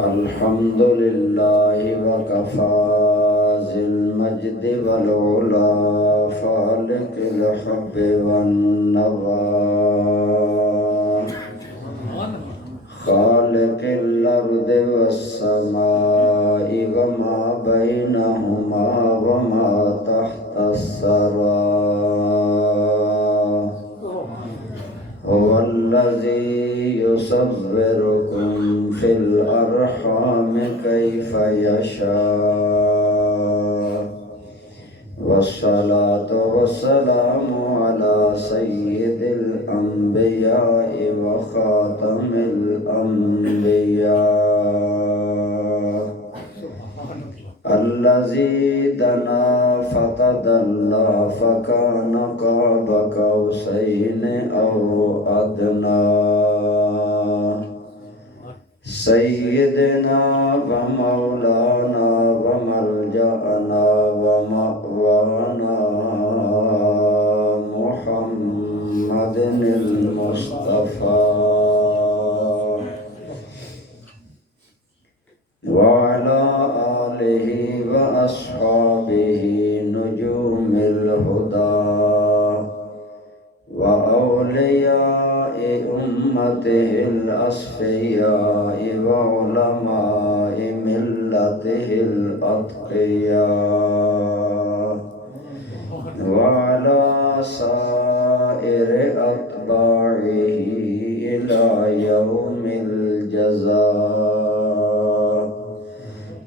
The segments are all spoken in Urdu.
الحمد لله وكفى ذي المجد والعلا فالق الحب والنوى خالق الأرض والسماء وما بينهما وما تحت الثرى هو الذي يصوركم في الأرحام كيف يشاء والصلاة والسلام على سيد الأنبياء وخاتم الأنبياء الذي دنا فتدلى فكان قاب قوسين أو أدنى سيدنا ومولانا وملجأنا ومأوانا محمد المصطفى وعلى آله وأصحابه نجوم الهدى وأولياء أمته الأصفياء وعلماء ملته الأتقياء وعلى سائر أتباعه إلى يوم الجزاء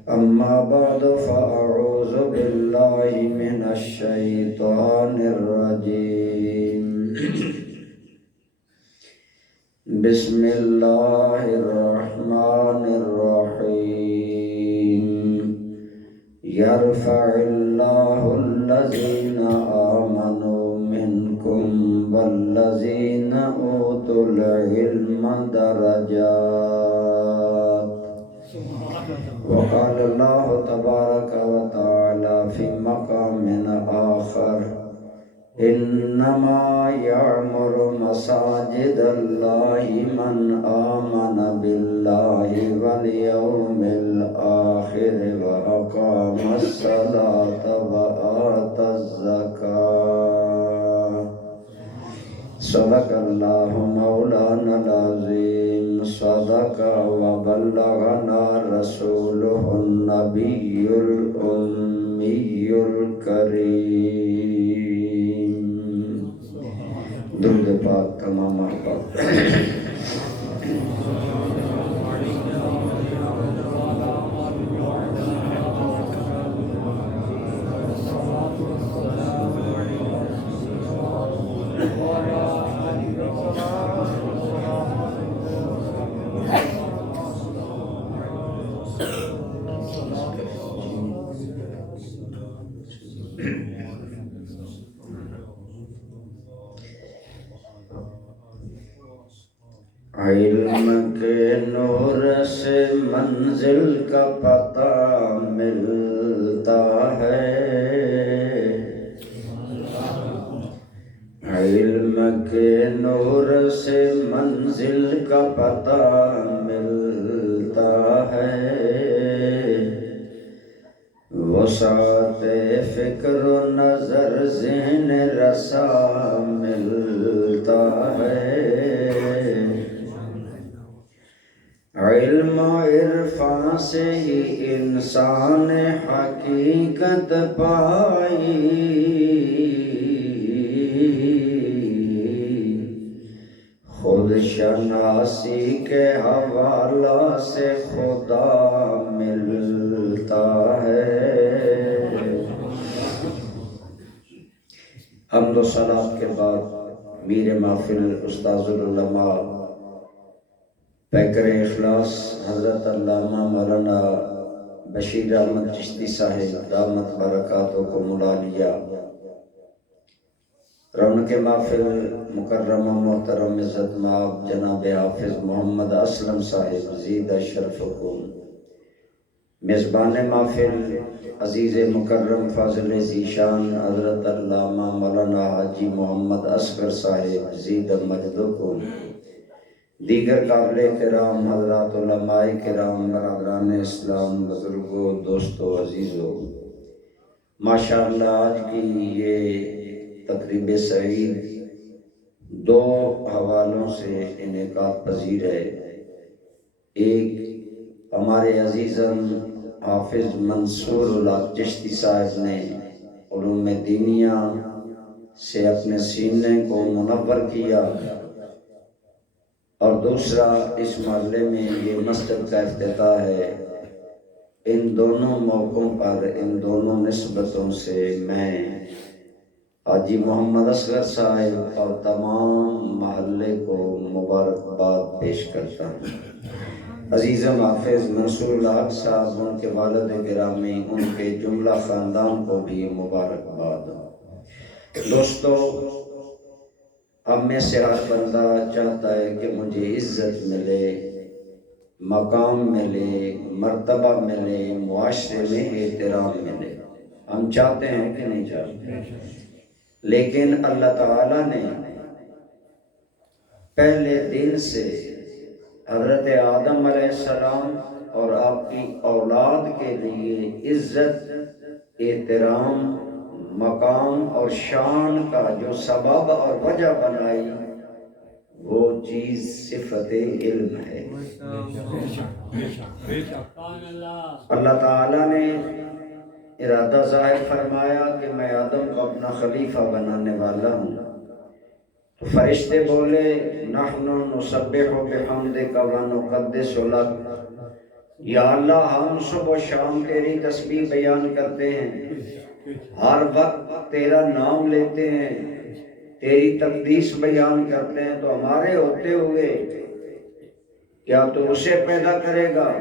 أما بعد فأعوذ بالله من الشيطان الرجيم بسم الله الرحمن الرحيم يرفع الله الذين آمنوا منكم والذين أوتوا العلم درجات وقال الله تبارك وتعالى في مقام آخر إنما يعمر مساجد الله من آمن بالله واليوم الآخر وأقام الصلاة وآتى الزكاة صدق الله مولانا العظيم صدق وبلغنا رسوله النبي الأمي الكريم درود پاک تمام احباب علم کے نور سے منزل کا پتہ ملتا ہے علم کے نور سے منزل کا پتہ ملتا ہے وسعت فکر و نظر ذہن رسا ملتا ہے علم و عرفان سے ہی انسان حقیقت پائی خود شناسی کے حوالہ سے خدا ملتا ہے حمد و صلات کے بعد میر محفل استاذ العلماء پیکر اخلاص حضرت علامہ مولانا بشیر احمد چشتی صاحب دامت برکاتکم العالیہ رونق محفل مکرم و محترم عزت مآب جناب حافظ محمد اسلم صاحب زید شرفکم میزبان محفل عزیز مکرم فاضل ذیشان حضرت علامہ مولانا حاجی محمد اصغر صاحب زید مجدہ کو، دیگر قابل احترام حضرات علماء کرام، برادران اسلام، بزرگوں، دوستوں، عزیزوں، ماشاءاللہ آج کی یہ تقریب سعید دو حوالوں سے انعقاد پذیر ہے۔ ایک ہمارے عزیزاً حافظ منصور الحق چشتی صاحب نے علوم دینیہ سے اپنے سینے کو منور کیا، اور دوسرا اس محلے میں یہ مسجد کا افتتاح ہے۔ ان دونوں موقعوں پر، ان دونوں نسبتوں سے میں حاجی محمد اصغر صاحب اور تمام محلے کو مبارکباد پیش کرتا ہوں۔ عزیزم حافظ منصور الحق صاحب، ان کے والد گرامی، ان کے جملہ خاندان کو بھی مبارکباد۔ دوستو، ہم میں سے ہر بندہ چاہتا ہے کہ مجھے عزت ملے، مقام ملے، مرتبہ ملے، معاشرے میں احترام ملے۔ ہم چاہتے ہیں کہ نہیں چاہتے؟ لیکن اللہ تعالیٰ نے پہلے دن سے حضرت آدم علیہ السلام اور آپ کی اولاد کے لیے عزت، احترام، مقام اور شان کا جو سبب اور وجہ بنائی، وہ چیز صفت علم ہے۔ اللہ تعالیٰ نے ارادہ ظاہر فرمایا کہ میں آدم کو اپنا خلیفہ بنانے والا ہوں، تو فرشتے بولے نحن نسبح بحمدک ونقدس لک، یا اللہ ہم صبح و شام تیری تسبیح بیان کرتے ہیں، ہر وقت تیرا نام لیتے ہیں، تیری تقدیس بیان کرتے ہیں، تو ہمارے ہوتے ہوئے کیا تو اسے پیدا کرے گا؟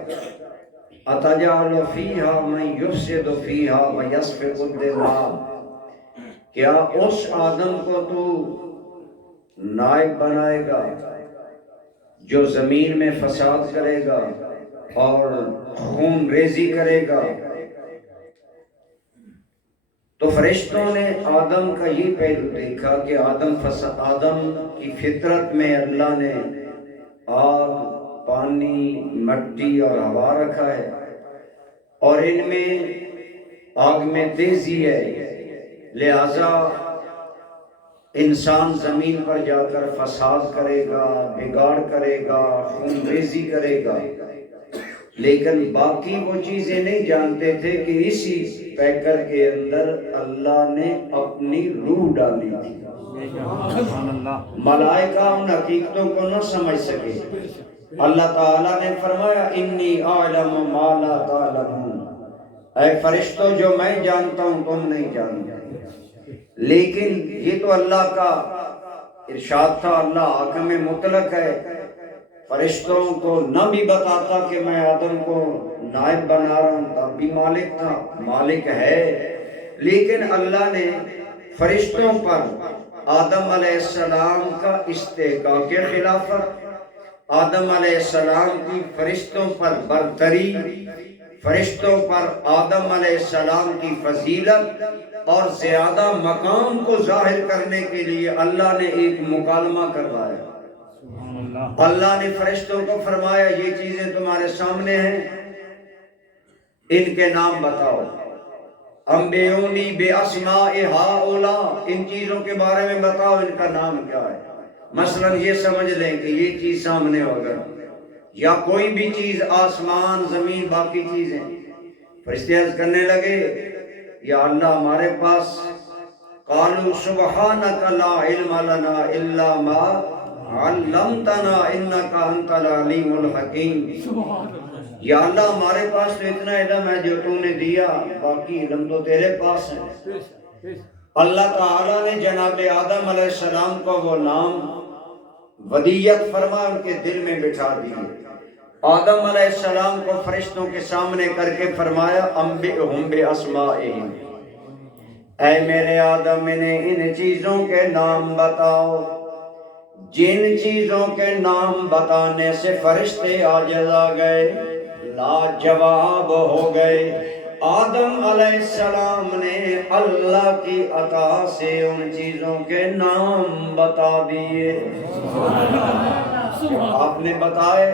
اتجعل فیہا من یفسد فیہا ویسفک الدماء، کیا اس آدم کو تو نائب بنائے گا جو زمین میں فساد کرے گا اور خون ریزی کرے گا؟ تو فرشتوں نے آدم کا یہ پہلو دیکھا کہ آدم کی فطرت میں اللہ نے آگ، پانی، مٹی اور ہوا رکھا ہے، اور ان میں آگ میں تیزی ہے، لہذا انسان زمین پر جا کر فساد کرے گا، بگاڑ کرے گا، خون ریزی کرے گا، لیکن باقی وہ چیزیں نہیں جانتے تھے کہ اسی پیکر کے اندر اللہ نے اپنی روح ڈالی تھی۔ ملائکہ ان حقیقتوں کو نہ سمجھ سکے۔ اللہ تعالیٰ نے فرمایا انی اعلم ما لا تعلمون، اے فرشتوں جو میں جانتا ہوں تم نہیں جانتے۔ لیکن یہ تو اللہ کا ارشاد تھا، اللہ حاکم مطلق ہے، فرشتوں کو نہ بھی بتاتا کہ میں آدم کو نائب بنا رہا ہوں، تب بھی مالک تھا، مالک ہے۔ لیکن اللہ نے فرشتوں پر آدم علیہ السلام کا استحقاق خلافت، آدم علیہ السلام کی فرشتوں پر برتری، فرشتوں پر آدم علیہ السلام کی فضیلت اور زیادہ مقام کو ظاہر کرنے کے لیے اللہ نے ایک مکالمہ کروایا۔ اللہ نے فرشتوں کو فرمایا یہ چیزیں تمہارے سامنے ہیں، ان کے نام بتاؤ۔ انبئونی باسماء ہؤلاء، ان چیزوں کے بارے میں بتاؤ ان کا نام کیا ہے۔ مثلا یہ سمجھ لیں کہ یہ چیز سامنے ہوگا، یا کوئی بھی چیز، آسمان، زمین، باقی چیزیں، فرشتے عرض کرنے لگے یا اللہ ہمارے پاس، قالوا سبحانک لا علم لنا الا ما علمتنا انک انت العلیم الحکیم، یا اللہ ہمارے پاس تو اتنا علم ہے جو تو نے دیا، باقی علم تو تیرے پاس ہے۔ اللہ تعالیٰ نے جناب آدم علیہ السلام کو وہ نام ودیت فرما ان کے دل میں بٹھا دیے۔ آدم علیہ السلام کو فرشتوں کے سامنے کر کے فرمایا انبئہم باسمائہم، اے میرے آدم انہیں ان چیزوں کے نام بتاؤ جن چیزوں کے نام بتانے سے فرشتے عاجز آ گئے، لاجواب ہو گئے۔ آدم علیہ السلام نے اللہ کی عطا سے ان چیزوں کے نام بتا دیے۔ آپ نے بتائے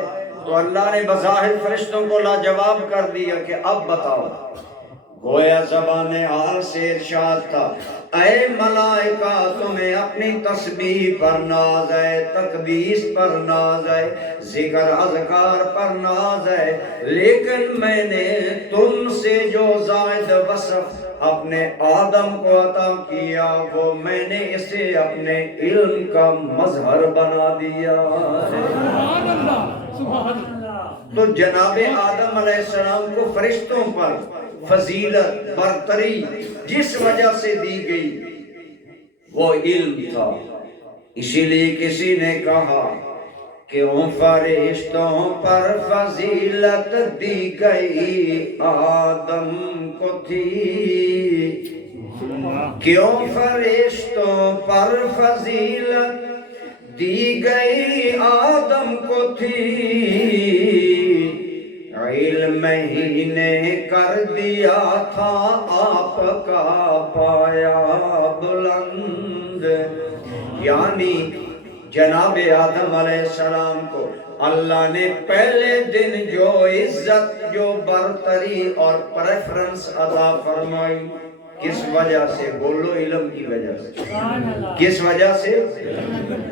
تو اللہ نے بظاہر فرشتوں کو لاجواب کر دیا کہ اب بتاؤ۔ گویا زبان حال سے ارشاد تھا، اے ملائکہ تمہیں اپنی تسبیح پر ناز ہے، تقدیس پر ناز ہے، ذکر اذکار پر ناز ہے، لیکن میں نے تم سے جو زائد وصف اپنے آدم کو عطا کیا وہ میں نے اسے اپنے علم کا مظہر بنا دیا۔ تو جناب آدم علیہ السلام کو فرشتوں پر فضیلت برتری جس وجہ سے دی گئی وہ علم تھا۔ اسی لیے کسی نے کہا کہ ان فرشتوں پر فضیلت دی گئی آدم کو تھی، کیوں فرشتوں پر فضیلت دی گئی آدم کو تھی، علم ہی نے کر دیا تھا آپ کا پایا بلند۔ یعنی جناب آدم علیہ السلام کو اللہ نے پہلے دن جو عزت، جو برتری اور پریفرنس عطا فرمائی، کس وجہ سے؟ بولو، علم کی وجہ سے۔ کس وجہ سے؟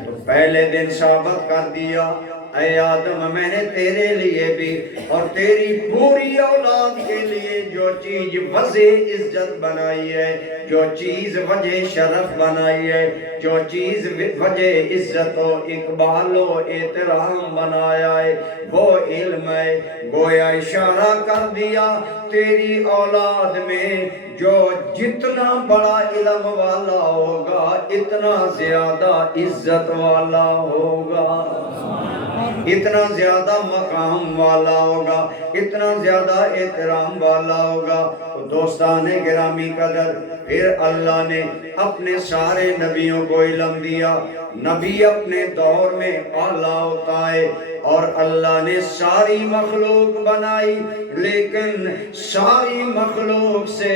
تو پہلے دن ثابت کر دیا، اے آدم میں نے تیرے لیے بھی اور تیری پوری اولاد کے لیے جو چیز وجہ عزت بنائی ہے، جو چیز وجہ شرف بنائی ہے، جو چیز وجہ عزت و اقبال و احترام بنایا ہے وہ علم ہے۔ گویا اشارہ کر دیا تیری اولاد میں جو جتنا بڑا علم والا ہوگا اتنا زیادہ عزت والا ہوگا، اتنا زیادہ مقام والا ہوگا، اتنا زیادہ احترام والا ہوگا۔ تو دوستان گرامی قدر، پھر اللہ نے اپنے سارے نبیوں کو علم دیا۔ نبی اپنے دور میں اعلیٰ ہوتا ہے اور اللہ نے ساری مخلوق بنائی، لیکن ساری مخلوق سے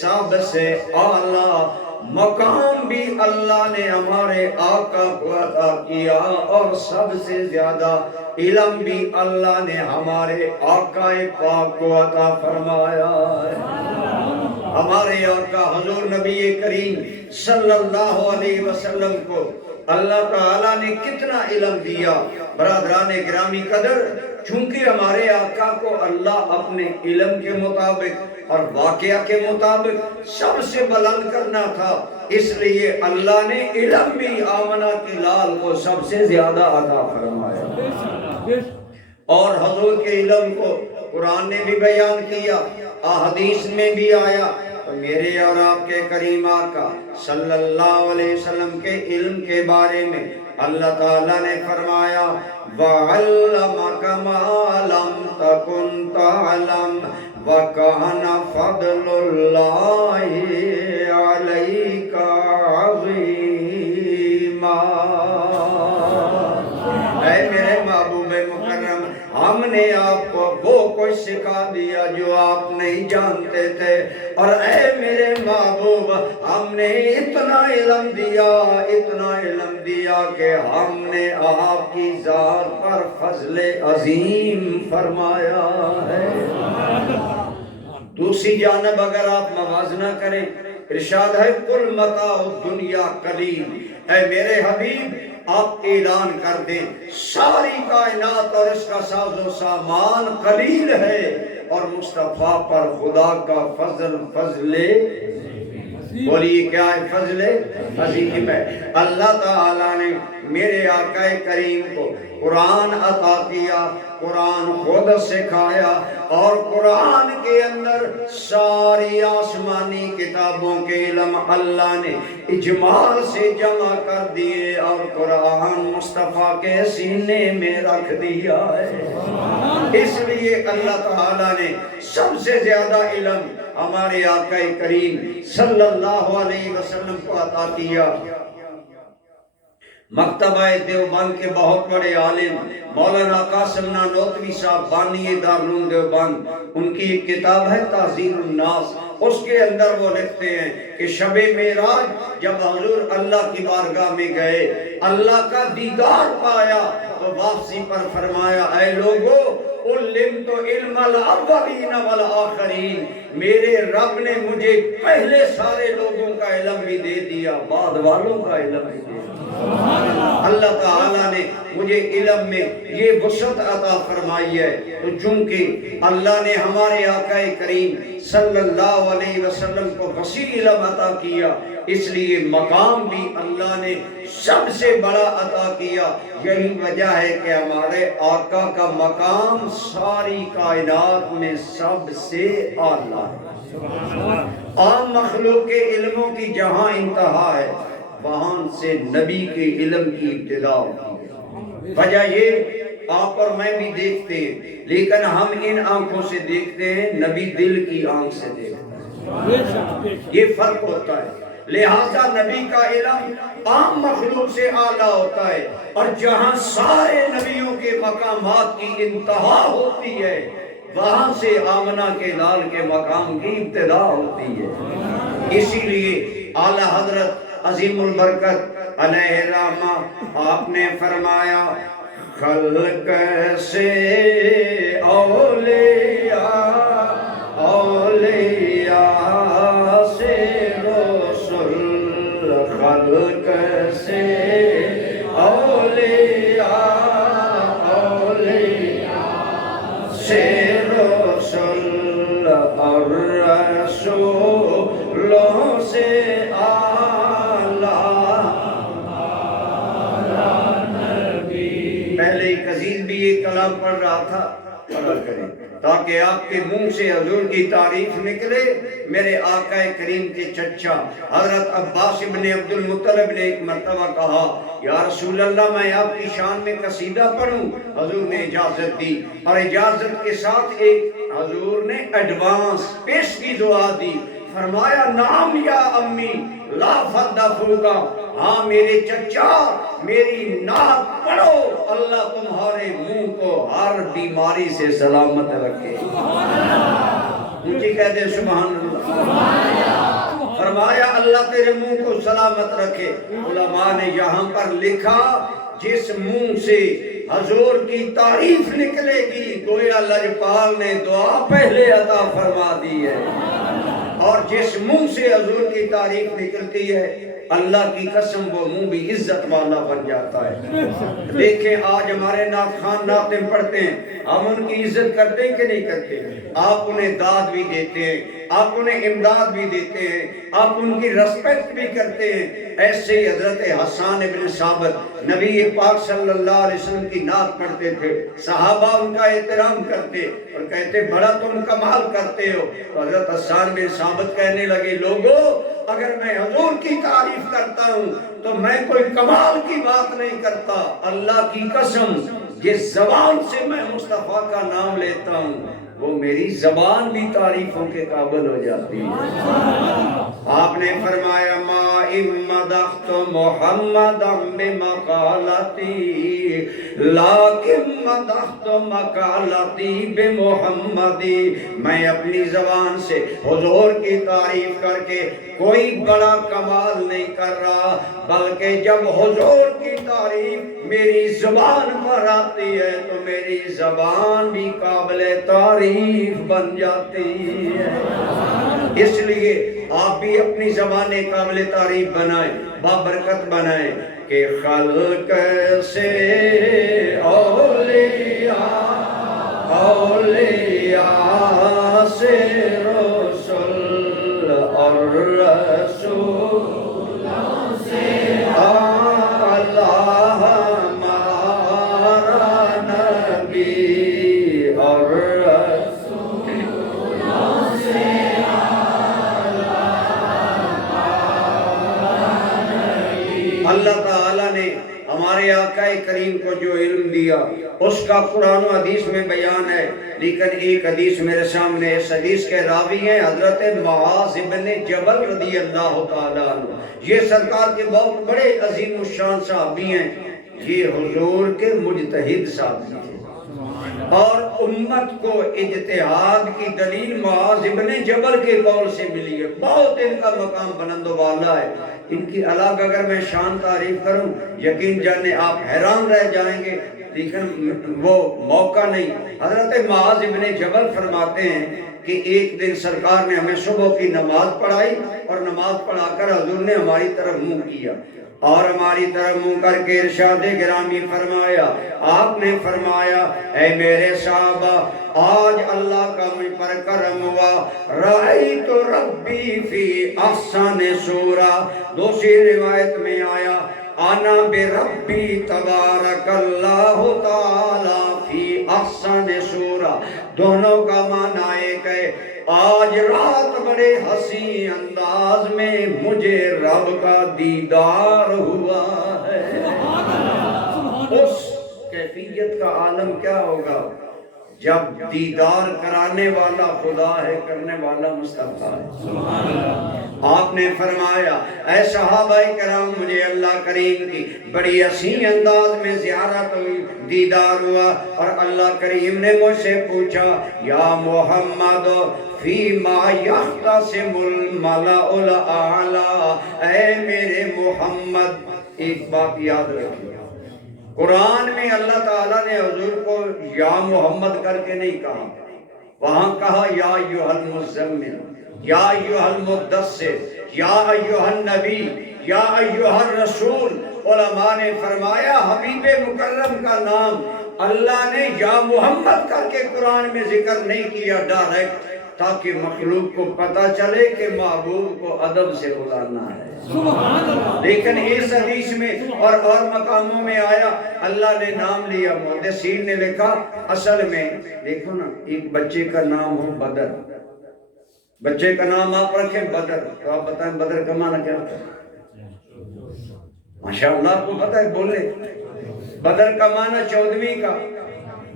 سب سے اعلیٰ مقام بھی اللہ نے ہمارے آقا کو عطا کیا، اور سب سے زیادہ علم بھی اللہ نے ہمارے آقا پاک کو عطا فرمایا ہے۔ ہمارے آقا حضور نبی کریم صلی اللہ علیہ وسلم کو اللہ تعالیٰ نے کتنا علم دیا۔ برادران گرامی قدر، چونکہ ہمارے آقا کو اللہ اپنے علم کے مطابق اور واقعہ کے مطابق سب سے بلند کرنا تھا، اس لیے اللہ نے علم بھی آمنہ کے لال کو سب سے زیادہ عطا فرمایا۔ اور حضور کے علم کو قرآن نے بھی بیان کیا، احادیث میں بھی آیا۔ تو میرے اور آپ کے کریم آقا صلی اللہ علیہ وسلم کے علم کے بارے میں اللہ تعالیٰ نے فرمایا، وَعَلَّمَكَ مَا لَمْ تَكُنْ تَعْلَمْ وَكَانَ فَضْلُ اللَّهِ عَلَيْكَ عَظِيمًا۔ اے میرے محبوب مکرم، ہم نے آپ کو وہ کچھ سکھا دیا جو آپ نہیں جانتے تھے، اور اے میرے محبوب ہم نے اتنا علم دیا، اتنا علم دیا کہ ہم نے آپ کی ذات پر فضل عظیم فرمایا ہے۔ دوسری جانب اگر آپ موازنہ کریں، ارشاد ہے کل متاع الدنیا قلیل۔ اے میرے حبیب آپ اعلان کر دیں ساری کائنات اور اس کا ساز و سامان قلیل ہے، اور مصطفیٰ پر خدا کا فضل بولیے کیا ہے؟ فضل عظیم ہے۔ اللہ تعالیٰ نے میرے آقا کریم کو قرآن عطا کیا، قرآن خود سکھایا، اور قرآن کے اندر ساری آسمانی کتابوں کے علم اللہ نے اجمال سے جمع کر دیے، اور قرآن مصطفیٰ کے سینے میں رکھ دیا ہے۔ اس لیے اللہ تعالیٰ نے سب سے زیادہ علم ہمارے آقا کریم صلی اللہ علیہ وسلم کو عطا کیا۔ مکتبہ دیوبند کے بہت بڑے عالم مولانا قاسم نانوتوی صاحب بانی دارالعلوم دیوبند، ان کی ایک کتاب ہے تحذیر الناس، اس کے اندر وہ لکھتے ہیں کہ شب معراج جب حضور اللہ کی بارگاہ میں گئے، اللہ کا دیدار پایا، تو واپسی پر فرمایا اے لوگو علمت علم الاولین والآخرین، میرے رب نے مجھے پہلے سارے لوگوں کا علم بھی دے دیا، بعد والوں کا علم بھی دے دیا۔ اللہ تعالیٰ نے مجھے علم میں یہ وسعت عطا فرمائی ہے، تو چونکہ اللہ نے ہمارے آقا کریم صلی اللہ علیہ وسلم کو وسیع علم عطا کیا، اس لیے مقام بھی اللہ نے سب سے بڑا عطا کیا۔ یہی وجہ ہے کہ ہمارے آقا کا مقام ساری کائنات میں سب سے اعلیٰ ہے۔ عام مخلوق کے علموں کی جہاں انتہا ہے، وہاں سے نبی کے علم کی ابتدا ہوتی ہے۔ وجہ یہ آپ اور میں بھی دیکھتے ہیں، لیکن ہم ان آنکھوں سے دیکھتے ہیں، نبی دل کی آنکھ سے دیکھتا ہے، یہ فرق ہوتا ہے۔ لہذا نبی کا علم عام مخلوق سے اعلیٰ ہوتا ہے، اور جہاں سارے نبیوں کے مقامات کی انتہا ہوتی ہے، وہاں سے آمنہ کے لال کے مقام کی ابتدا ہوتی ہے۔ اسی لیے اعلیٰ حضرت عظیم البرکت علیہ الرحمہ آپ نے فرمایا خلق سے اولیاء، اولیاء سے رسول، خلق سے اولیاء، اولیاء سے رسول، اور رسولوں سے بھی یہ کلام پڑھ رہا تھا، پڑھا کریں تاکہ آپ کے منہ سے حضور کی تعریف نکلے۔ میرے آقا کریم کے چچا حضرت عباس ابن عبد المطلب نے ایک مرتبہ کہا یا رسول اللہ میں آپ کی شان میں قصیدہ پڑھوں، حضور نے اجازت دی، اور اجازت کے ساتھ ایک حضور نے ایڈوانس پیش کی دعا دی، فرمایا نام یا امی لا فدفوگا، ہاں میرے چچا میری نعت پڑھو، اللہ تمہارے منہ کو ہر بیماری سے سلامت رکھے۔ مجھے کہتے ہیں سبحان اللہ۔ فرمایا اللہ تیرے منہ کو سلامت رکھے۔ علماء نے یہاں پر لکھا جس منہ سے حضور کی تعریف نکلے گی، گویا لجپال نے دعا پہلے عطا فرما دی ہے، اور جس منہ سے حضور کی تعریف نکلتی ہے اللہ کی قسم وہ منہ بھی عزت والا بن جاتا ہے۔ دیکھیں آج ہمارے نعت خوان نعتیں پڑھتے ہیں، ہم ان کی عزت کرتے ہیں کہ نہیں کرتے؟ آپ انہیں داد بھی دیتے ہیں، آپ انہیں امداد بھی دیتے ہیں، آپ ان کی رسپیکٹ بھی کرتے ہیں۔ ایسے ہی حضرت حسان ابن ثابت نبی پاک صلی اللہ علیہ وسلم کی نعت پڑھتے تھے، صحابہ ان کا احترام کرتے اور کہتے بڑا تم کمال کرتے ہو۔ تو حضرت حسان بن ثابت کہنے لگے لوگو اگر میں حضور کی تعریف کرتا ہوں تو میں کوئی کمال کی بات نہیں کرتا، اللہ کی قسم جس زبان سے میں مصطفیٰ کا نام لیتا ہوں وہ میری زبان بھی تعریفوں کے قابل ہو جاتی ہے۔ آپ نے فرمایا ما امدحت محمدا بمقالتی لیکن مدحت مقالتی بمحمدی، میں اپنی زبان سے حضور کی تعریف کر کے کوئی بڑا کمال نہیں کر رہا، بلکہ جب حضور کی تعریف میری زبان پر آتی ہے تو میری زبان بھی قابل تعریف بن جاتی ہے۔ اس لیے آپ بھی اپنی زبانیں قابل تعریف بنائیں، بابرکت بنائیں کہ خلق سے اولیاء، اولیاء سے رسول، اور رسول سے اللہ ہمارا نبی، اور اللہ تعالیٰ نے ہمارے آقا کریم کو جو جو علم دیا اس کا قرآن و حدیث میں بیان ہے، لیکن ایک حدیث میرے سامنے، اس حدیث کے راوی ہیں حضرت معاذ بن جبل رضی اللہ تعالیٰ عنہ۔ یہ سرکار کے بہت بڑے عظیم الشان صحابی ہیں، یہ حضور کے مجتہد صحابی ہیں، اور امت کو اجتہاد کی دلیل معاذ بن جبل کے قول سے ملی ہے۔ بہت ان کا مقام بلند و بالا ہے، ان کی الگ اگر میں شان تعریف کروں یقین جانے آپ حیران رہ جائیں گے، لیکن وہ موقع نہیں۔ حضرت معاذ بن جبل فرماتے ہیں کہ ایک دن سرکار نے ہمیں صبح کی نماز پڑھائی اور نماز پڑھا کر حضور نے ہماری طرف منہ کیا اور ہماری طرف منہ کر کے ارشاد گرامی فرمایا، آپ نے فرمایا اے میرے صحابہ آج اللہ کا مجھ پر کرم ہوا، رأیت ربی فی احسن سورہ۔ دوسری روایت میں آیا انا بربی تبارک اللہ تعالی فی احسن سورہ۔ دونوں کا معنی ایک ہے، آج رات بڑے حسین انداز میں مجھے رب کا دیدار ہوا ہے۔ اس کیفیت کا عالم کیا ہوگا جب دیدار کرانے والا خدا ہے، کرنے والا مصطفیٰ ہے۔ آپ نے فرمایا اے صحابہ کرام مجھے اللہ کریم کی بڑی حسین انداز میں زیارت ہوئی، دیدار ہوا، اور اللہ کریم نے مجھ سے پوچھا یا محمد فیما یختصم الملأ الاعلی، اے میرے محمد۔ ایک بات یاد رکھیے، قرآن میں اللہ تعالیٰ نے حضور کو یا محمد کر کے نہیں کہا، وہاں کہا یا ایھا المزمل، یا ایھا المدثر، یا ایھا النبی، یا ایھا الرسول۔ علماء نے فرمایا حبیب مکرم کا نام اللہ نے یا محمد کر کے قرآن میں ذکر نہیں کیا ڈائریکٹ، تاکہ مخلوق کو پتہ چلے کہ محبوب کو ادب سے بلانا ہے۔ لیکن اس حدیث میں اور مقاموں میں آیا اللہ نے نام لیا، محدثین نے لکھا اصل میں دیکھو نا، ایک بچے کا نام ہو بدر، بچے کا نام آپ رکھیں بدر، تو آپ بتائیں بدر کا معنی کیا ہوتا ہے؟ ماشاءاللہ آپ کو پتہ ہے، بولے بدر کا معنی 14ویں کا۔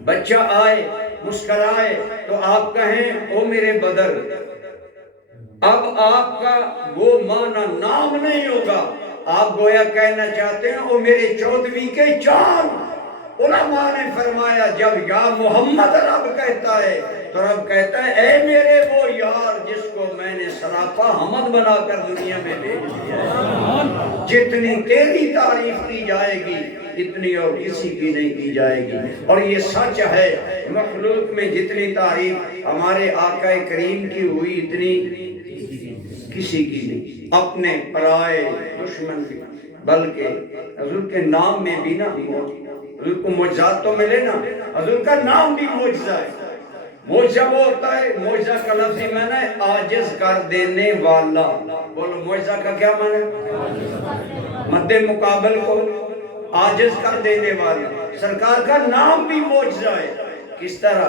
بچہ آئے مسکرائے تو آپ کہیں او میرے بدر۔ اب آپ کا وہ معنی نام نہیں ہوگا، آپ گویا کہنا چاہتے ہیں او میرے 14ویں کے چاند۔ علماء نے فرمایا جب یا محمد رب کہتا ہے تو رب کہتا ہے اے میرے وہ یار جس کو میں نے سراپا حمد بنا کر دنیا میں بھیج دیا ہے۔ جتنی تیری تعریف کی جائے گی اتنی اور کسی کی نہیں کی جائے گی، اور یہ سچ ہے، مخلوق میں جتنی تعریف ہمارے آقا کریم کی ہوئی اتنی کسی کی نہیں، اپنے پرائے دشمن کی، بلکہ حضور کے نام میں بھی نا، حضور کو معجزات تو ملے نا، حضور کا نام بھی معجزہ ہے۔ معجزہ وہ ہوتا ہے، معجزہ کا لفظی معنی ہے عاجز کر دینے والا۔ بولو معجزہ کا کیا معنی ہے؟ مد مقابل کو عاجز کر دینے والا۔ سرکار کا نام بھی معجزہ ہے۔ کس طرح؟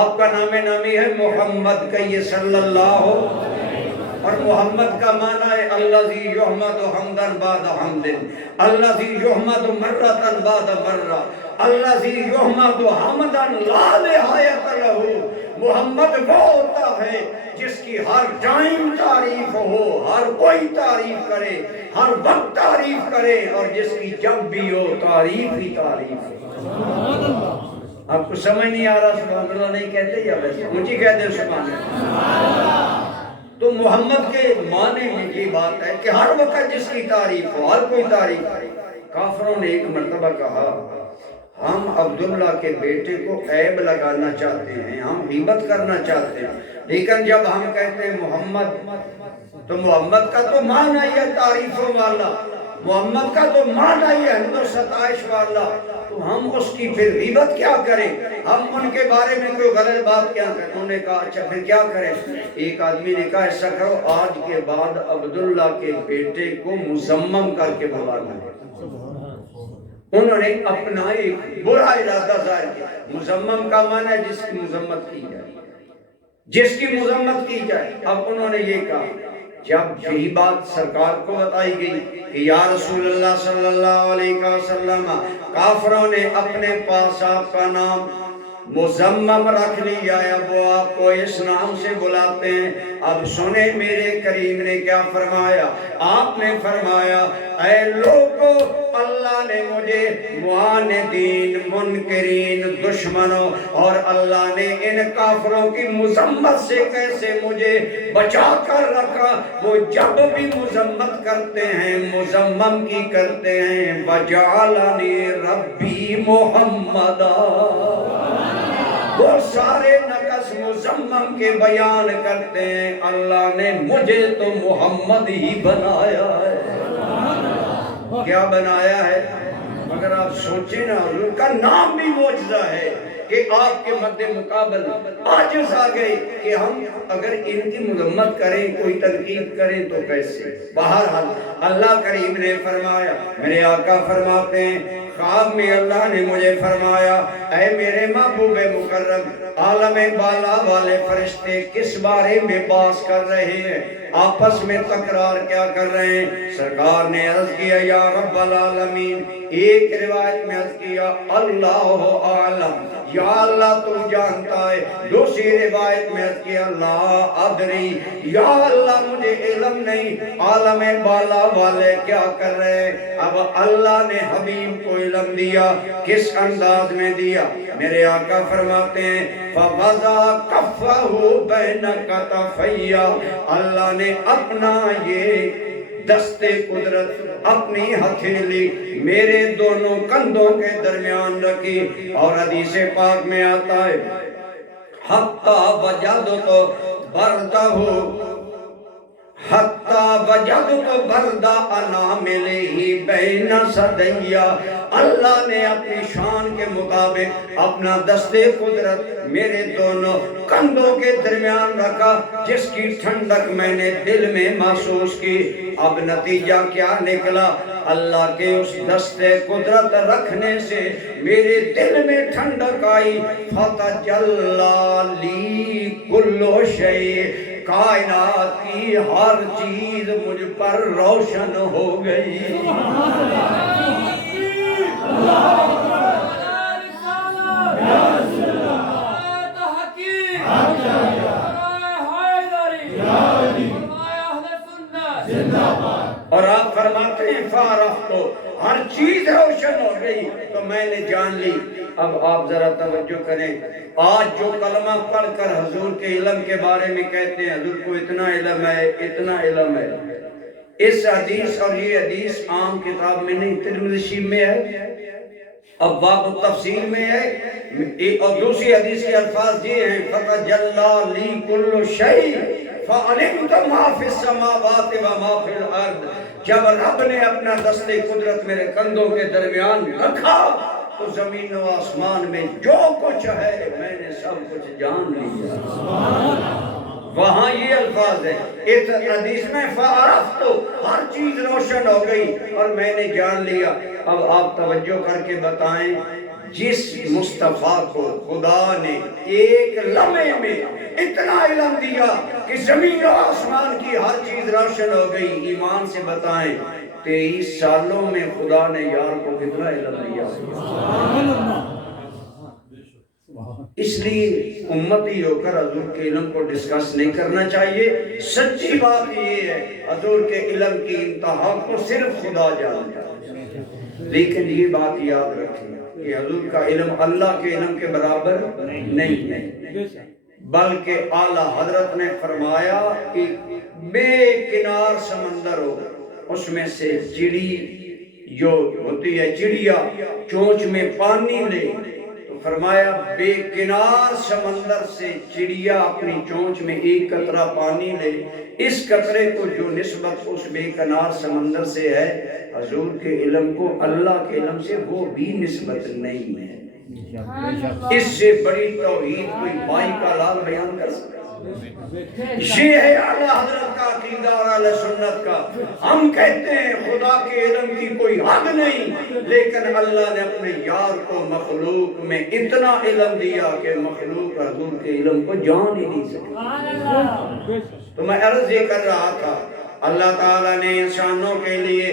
آپ کا نام نامی ہے محمد، کہیے صلی اللہ، اور محمد کا معنی ہے الذی یحمد حمدا بعد حمد، الذی یحمد مرۃ بعد مرہ، الذی یحمد حمدا لا نہایت لہ۔ محمد وہ ہوتا ہے جس کی ہر ٹائم تعریف ہو، ہر کوئی تعریف کرے، ہر وقت تعریف کرے، اور جس کی جب بھی ہو تعریف ہی تعریف ہے۔ آپ کو سمجھ نہیں آ رہا سبحان اللہ نہیں کہتے یا ویسے مجھے کہتے ہیں سبحان اللہ؟ تو محمد کے معنی میں یہ بات ہے کہ ہر وقت جس کی تعریف ہو، ہر کوئی تعریف۔ کافروں نے ایک مرتبہ کہا ہم عبداللہ کے بیٹے کو عیب لگانا چاہتے ہیں، ہم غیبت کرنا چاہتے ہیں، لیکن جب ہم کہتے ہیں محمد تو محمد کا تو معنی ہے تعریفوں والا، محمد کا تو معنی ہے حمد و ستائش والا، تو ہم اس کی پھر غیبت کیا کریں، ہم ان کے بارے میں کوئی غلط بات کیا کریں؟ انہوں نے کہا اچھا پھر کیا کریں؟ ایک آدمی نے کہا ایسا کرو آج کے بعد عبداللہ کے بیٹے کو مذمم کر کے بلانا ہے۔ انہوں نے اپنا ایک برا ارادہ ظاہر کیا۔ مذمم کا معنی ہے جس کی مذمت کی جائے، جس کی مذمت کی جائے۔ اب انہوں نے یہ کہا جب یہی بات سرکار کو بتائی گئی کہ یا رسول اللہ صلی اللہ علیہ وسلم کافروں نے اپنے پاس آپ کا نام مزمم رکھ لیا ہے، اب وہ آپ کو اس نام سے بلاتے ہیں۔ اب سنیں میرے کریم نے کیا فرمایا۔ آپ نے فرمایا اے لوگو، اللہ نے مجھے معاندین، منکرین، دشمنوں اور اللہ نے ان کافروں کی مذمت سے کیسے مجھے بچا کر رکھا۔ وہ جب بھی مذمت کرتے ہیں، مذمم کی کرتے ہیں، وجعلنی ربی محمدا، وہ سارے نقص مذمم کے بیان کرتے ہیں، اللہ نے مجھے تو محمد ہی بنایا ہے۔ کیا بنایا ہے؟ مگر آپ سوچیں نا، ان کا نام بھی معجزہ ہے کہ آپ کے مد مقابل عاجز آ گئے کہ ہم اگر ان کی مذمت کریں، کوئی تنقید کریں تو کیسے۔ بہرحال اللہ کریم نے فرمایا، میرے آقا فرماتے ہیں خواب میں اللہ نے مجھے فرمایا اے میرے محبوب مکرم، عالم بالا والے فرشتے کس بارے میں بحث کر رہے ہیں، آپس میں تکرار کیا کر رہے ہیں؟ سرکار نے عرض کیا یا رب العالمین، ایک روایت میں عرض کیا اللہ اعلم، یا اللہ تو جانتا ہے، دوسری روایت میں عرض کیا لا ادری، یا اللہ مجھے علم نہیں عالم بالا والے کیا کر رہے ہیں۔ اب اللہ نے حبیب کو علم دیا، کس انداز میں دیا؟ میرے آقا فرماتے ہیں فَوَضَعَ كَفَّهُ بَيْنَ كَتَفَيَّ، اللہ نے اپنا یہ دست قدرت، اپنی ہتھیلی میرے دونوں کندھوں کے درمیان رکھی، اور حدیث پاک میں آتا ہے حَتَّى وَجَدْتُ بَرْدَهُ حَتَّى وَجَدْتُ بَرْدَ أَنَامِلِهِ بَيْنَ صَدَيَّ، اللہ نے اپنی شان کے مطابق اپنا دست قدرت میرے دونوں کندھوں کے درمیان رکھا، جس کی ٹھنڈک میں نے دل میں محسوس کی۔ اب نتیجہ کیا نکلا؟ اللہ کے اس دست قدرت رکھنے سے میرے دل میں ٹھنڈک آئی، فَتَجَلَّى لِي كُلُّ شَيْءٍ، کائنات کی ہر چیز مجھ پر روشن ہو گئی۔ اور آپ فرماتے ہیں فَعَرَفْتُ، ہر چیز روشن ہو گئی تو میں نے جان لی۔ اب آپ ذرا توجہ کریں، آج جو کلمہ پڑھ کر حضور کے علم کے بارے میں کہتے ہیں حضور کو اتنا علم ہے، اتنا علم ہے، اس حدیث اور یہ حدیث عام کتاب میں نہیں، ترمذی میں ہے، ابواب التفسیر میں ہے، اور دوسری حدیث کے الفاظ یہ ہیں فَتَجَلَّى لِي كُلُّ شَيْءٍ فَعَلِمْتُ مَا فِي السَّمَاوَاتِ وَمَا فِي الْأَرْضِ، جب رب نے اپنا دست قدرت میرے کندھوں کے درمیان رکھا تو زمین و آسمان میں جو کچھ ہے میں نے سب کچھ جان لیا۔ وہاں یہ الفاظ ہے، اس حدیث میں فَعَرَفْتُ، ہر چیز روشن ہو گئی اور میں نے جان لیا۔ اب آپ توجہ کر کے بتائیں، جس مصطفیٰ کو خدا نے ایک لمحے میں اتنا علم دیا کہ زمین و آسمان کی ہر چیز روشن ہو گئی، ایمان سے بتائیں 23 سالوں میں خدا نے یار کو کتنا علم دیا۔ اس لیے امتی ہو کر حضور کے علم کو ڈسکس نہیں کرنا چاہیے۔ سچی بات یہ ہے حضور کے علم کی انتہا کو صرف خدا جانتا ہے، لیکن یہ بات یاد رکھیں کہ حضور کا علم اللہ کے علم کے برابر نہیں ہے، بلکہ اعلیٰ حضرت نے فرمایا کہ بے کنار سمندر ہو، اس میں سے چڑی جو ہوتی ہے چڑیا چونچ میں پانی لے، تو فرمایا بے کنار سمندر سے چڑیا اپنی چونچ میں ایک قطرہ پانی لے، اس قطرے کو جو نسبت اس بے کنار سمندر سے ہے حضور کے علم کو اللہ کے علم سے وہ بھی نسبت نہیں ہے۔ اس سے بڑی توحید کوئی مائی کا لال بیان کر سکتا ہے؟ یہ ہے اعلیٰ حضرت کا عقیدہ اور اہل سنت کا۔ ہم کہتے ہیں خدا کے علم کی کوئی حد نہیں، لیکن اللہ نے اپنے یار کو مخلوق میں اتنا علم دیا کہ مخلوق حضور کے علم کو جان ہی نہیں سکتی۔ تو میں عرض یہ کر رہا تھا اللہ تعالیٰ نے انسانوں کے لیے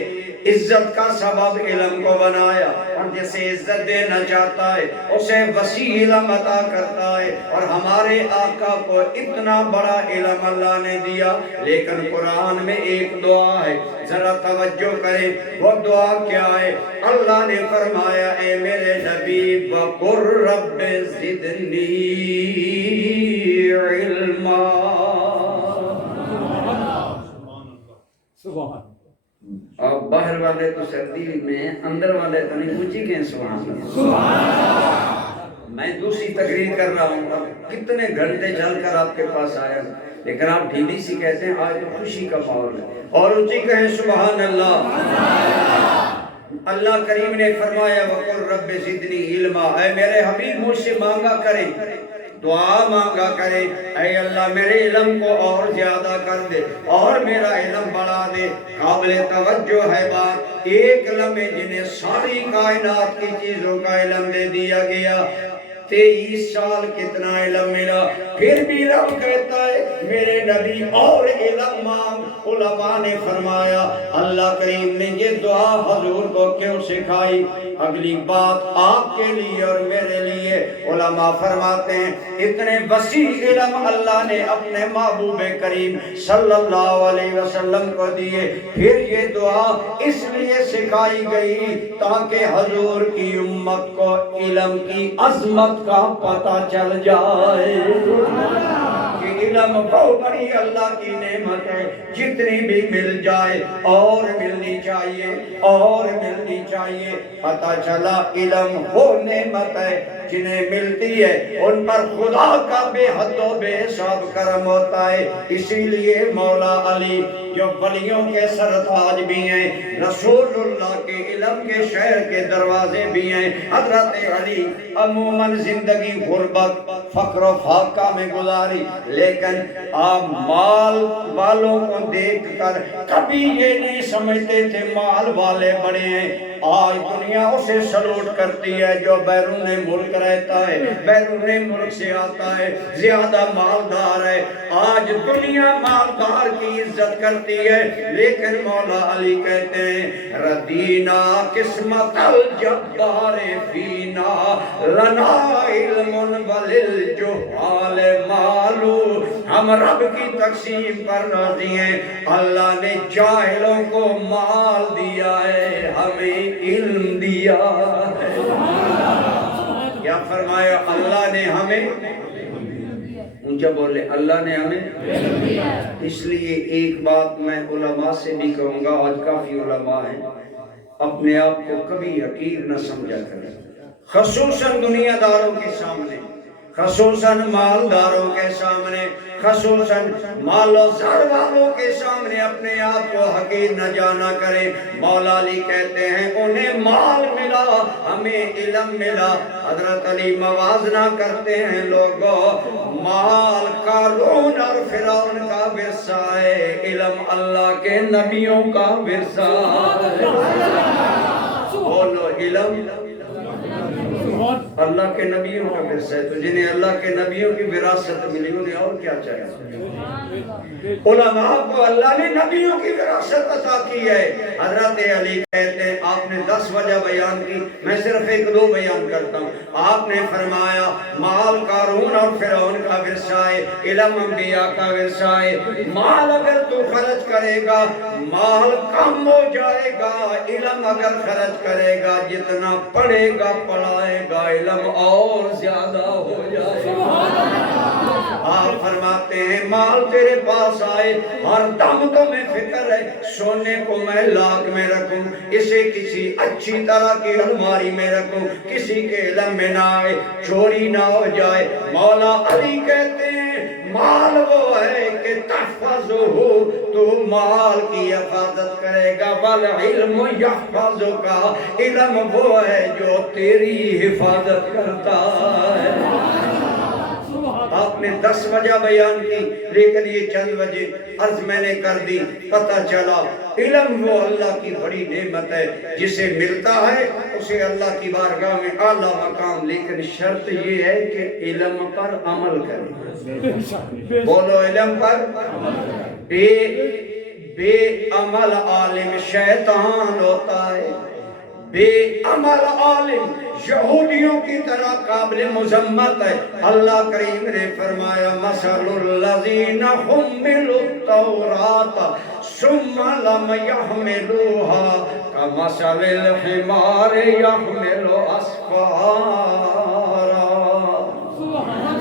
عزت کا سبب علم کو بنایا، اور جسے عزت دینا چاہتا ہے اسے وسیع علم عطا کرتا ہے، اور ہمارے آقا کو اتنا بڑا علم اللہ نے دیا۔ لیکن قرآن میں ایک دعا ہے، ذرا توجہ کریں، وہ دعا کیا ہے؟ اللہ نے فرمایا اے میرے نبی وَقُلْ رَبِّ زِدْنِی علما۔ اور باہر والے تو سردی میں، اندر والے تو نہیں پوچھی کہ سبحان اللہ۔ میں دوسری تقریر کر رہا ہوں، اب کتنے گھنٹے چل کر آپ کے پاس آیا ہوں، لیکن آپ ڈھیلی سی کہتے ہیں آج تو خوشی کا ماحول ہے، اور اونچی کہیں سبحان اللہ۔ اللہ کریم نے فرمایا وَقُلْ رَبِّ زِدْنِی عِلْمًا، اے میرے حبیب مجھ سے مانگا کریں، دعا مانگا کریں، اے اللہ میرے علم کو اور زیادہ کر دے اور میرا علم بڑھا دے۔ قابل توجہ ہے بات، ایک لمحے جنہیں ساری کائنات کی چیزوں کا علم دے دیا گیا، 23 سال کتنا علم ملا، پھر بھی رب کہتا ہے میرے نبی اور علم مانگ۔ علماء نے فرمایا اللہ کریم نے یہ دعا حضور کو کیوں سکھائی؟ اگلی بات آپ کے لیے اور میرے لیے۔ علماء فرماتے ہیں اتنے وسیع علم اللہ نے اپنے محبوب کریم صلی اللہ علیہ وسلم کو دیے، پھر یہ دعا اس لیے سکھائی گئی تاکہ حضور کی امت کو علم کی عظمت کا پتہ چل جائے کہ علم بہت بڑی اللہ کی نعمت ہے، جتنی بھی مل جائے اور ملنی چاہیے اور ملنی چاہیے۔ پتہ چلا علم وہ نعمت ہے جنہیں ملتی ہے ان پر خدا کا بے حد و بے حساب کرم ہوتا ہے۔ اسی لیے مولا علی جو ولیوں کے سرتاج بھی ہیں، رسول اللہ کے علم کے شہر کے دروازے بھی ہیں، حضرت علی عموماً زندگی غربت فقر و فاقہ میں گزاری، لیکن آپ مال والوں کو دیکھ کر کبھی یہ نہیں سمجھتے تھے مال والے بڑے ہیں۔ آج دنیا اسے سلوٹ کرتی ہے جو بیرون ملک رہتا ہے، بیرون ملک سے آتا ہے، زیادہ مالدار ہے۔ آج دنیا مالدار کی عزت کرتی ہے، لیکن مولا علی کہتے ہیں ردینا قسمت الجبار فینا لنا علم وللجہال مالو، ہم رب کی تقسیم پر راضی ہیں۔ اللہ نے جاہلوں کو مال دیا ہے، ہمیں علم دیا ہے۔ کیا فرمایا؟ اللہ نے ہمیں، اونچا بولے، اللہ نے ہمیں۔ اس لیے ایک بات میں علماء سے بھی کہوں گا، آج کافی علماء ہیں، اپنے آپ کو کبھی حقیر نہ سمجھا کریں، خصوصاً دنیا داروں کے سامنے، خصوصاً مالداروں کے سامنے، خصوصاً مال و زر والوں کے سامنے اپنے آپ کو حقیر نہ جانا کرے۔ مولا علی کہتے ہیں انہیں مال ملا، ہمیں علم ملا۔ حضرت علی موازنہ کرتے ہیں لوگوں، مال قارون اور فرعون کا ورثہ ہے، علم اللہ کے نبیوں کا ورثہ ہے۔ بولو علم اللہ کے نبیوں کا ورثہ ہے، تو جنہیں اللہ کے نبیوں کی وراثت ملی انہیں اور کیا چاہیے؟ علماء کو اللہ نے نبیوں کی وراثت عطا کی ہے۔ حضرت علی کہتے ہیں آپ نے 10 وجہ بیان کی، میں صرف 1-2 بیان کرتا ہوں۔ آپ نے فرمایا مال قارون اور فرعون کا ورثہ ہے، علم انبیاء کا ورثہ ہے۔ مال اگر تو خرچ کرے گا مال کم ہو جائے گا، علم اگر خرچ کرے گا جتنا پڑھے گا پڑھائے گا علم اور زیادہ ہو جائے گا۔ آپ فرماتے ہیں مال تیرے پاس آئے ہر دم تمہیں فکر ہے سونے کو میں لاکھ میں رکھوں، اسے کسی اچھی طرح کی الماری میں رکھوں، کسی کے علم میں نہ آئے، چوری نہ ہو جائے۔ مولا علی کہتے ہیں مال وہ ہے کہ تحفظہ، تو مال کی حفاظت کرے گا، والعلم یحفظک، علم وہ ہے جو تیری حفاظت کرتا ہے۔ آپ نے 10 وجہ بیان کی، لیکن یہ چند وجہ عرض میں نے کر دی، پتہ چلا علم وہ اللہ کی بڑی نعمت ہے، جسے ملتا ہے اسے اللہ کی بارگاہ میں اعلیٰ مقام، لیکن شرط یہ ہے کہ علم پر عمل کرے۔ بولو علم پر بے عمل عالم شیطان ہوتا ہے، بے عمل عالم یہودیوں کی طرح قابل مذمت ہے۔ اللہ کریم نے فرمایا مثل الذین حملوا التوراۃ ثم لم يحملوها کمثل الحمار يحمل اسفارا۔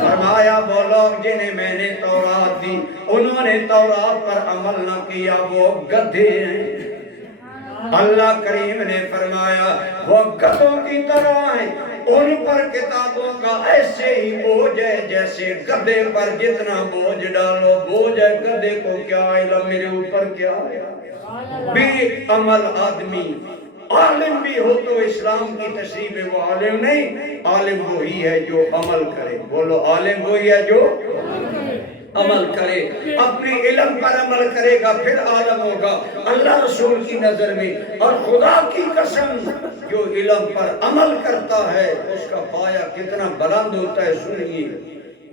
فرمایا وہ لوگ جنہیں میں نے تورات دی انہوں نے تورات پر عمل نہ کیا، وہ گدھے ہیں۔ اللہ کریم نے فرمایا وہ گدھوں کی طرح ہیں، ان پر کتابوں کا ایسے ہی بوجھ ہے جیسے گدھے پر جتنا بوجھ ڈالو بوجھ ہے۔ گدھے کو کیا علم میرے اوپر کیا ہے؟ بے عمل آدمی عالم بھی ہو تو اسلام کی تشریح میں وہ عالم نہیں، عالم وہی ہے جو عمل کرے۔ بولو عالم وہی ہے جو عمل کرے، اپنے علم پر عمل کرے گا پھر عالم ہوگا اللہ رسول کی نظر میں۔ اور خدا کی قسم جو علم پر عمل کرتا ہے اس کا پایہ کتنا بلند ہوتا ہے۔ سنیے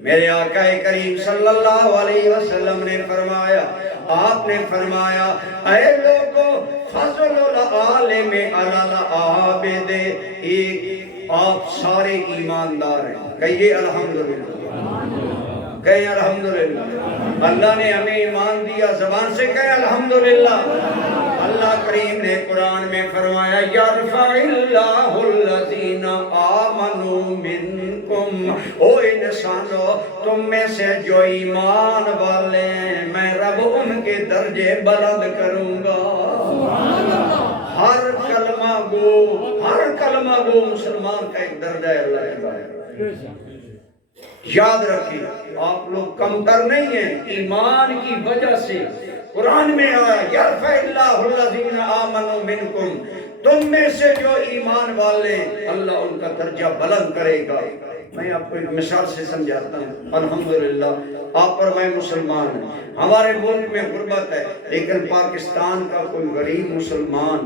میرے آقا کریم صلی اللہ علیہ وسلم نے فرمایا، آپ نے فرمایا اے لوگو فضل العالم علی العابد، ایک آپ سارے ایماندار ہیں، کہیے الحمدللہ، کہیں الحمدللہ۔ اللہ نے ہمیں ایمان دیا، زبان سے کہیں الحمدللہ۔ اللہ کریم نے قرآن میں فرمایا یرفع اللہ الذین آمنوا منکم، او انسانو تم میں سے جو ایمان والے ہیں میں رب ان کے درجے بلند کروں گا۔ ہر کلمہ گو مسلمان کا ایک درجہ ہے اللہ کے بارے۔ یاد رکھیں آپ لوگ کمتر نہیں ہیں، ایمان کی وجہ سے قرآن میں آیا یرفع اللہ الذین آمنوا منکم، تم میں سے جو ایمان والے اللہ ان کا درجہ بلند کرے گا۔ میں آپ کو ایک مثال سے سمجھاتا ہوں۔ الحمدللہ آپ اور میں مسلمان ہیں، ہمارے ملک میں غربت ہے، لیکن پاکستان کا کوئی غریب مسلمان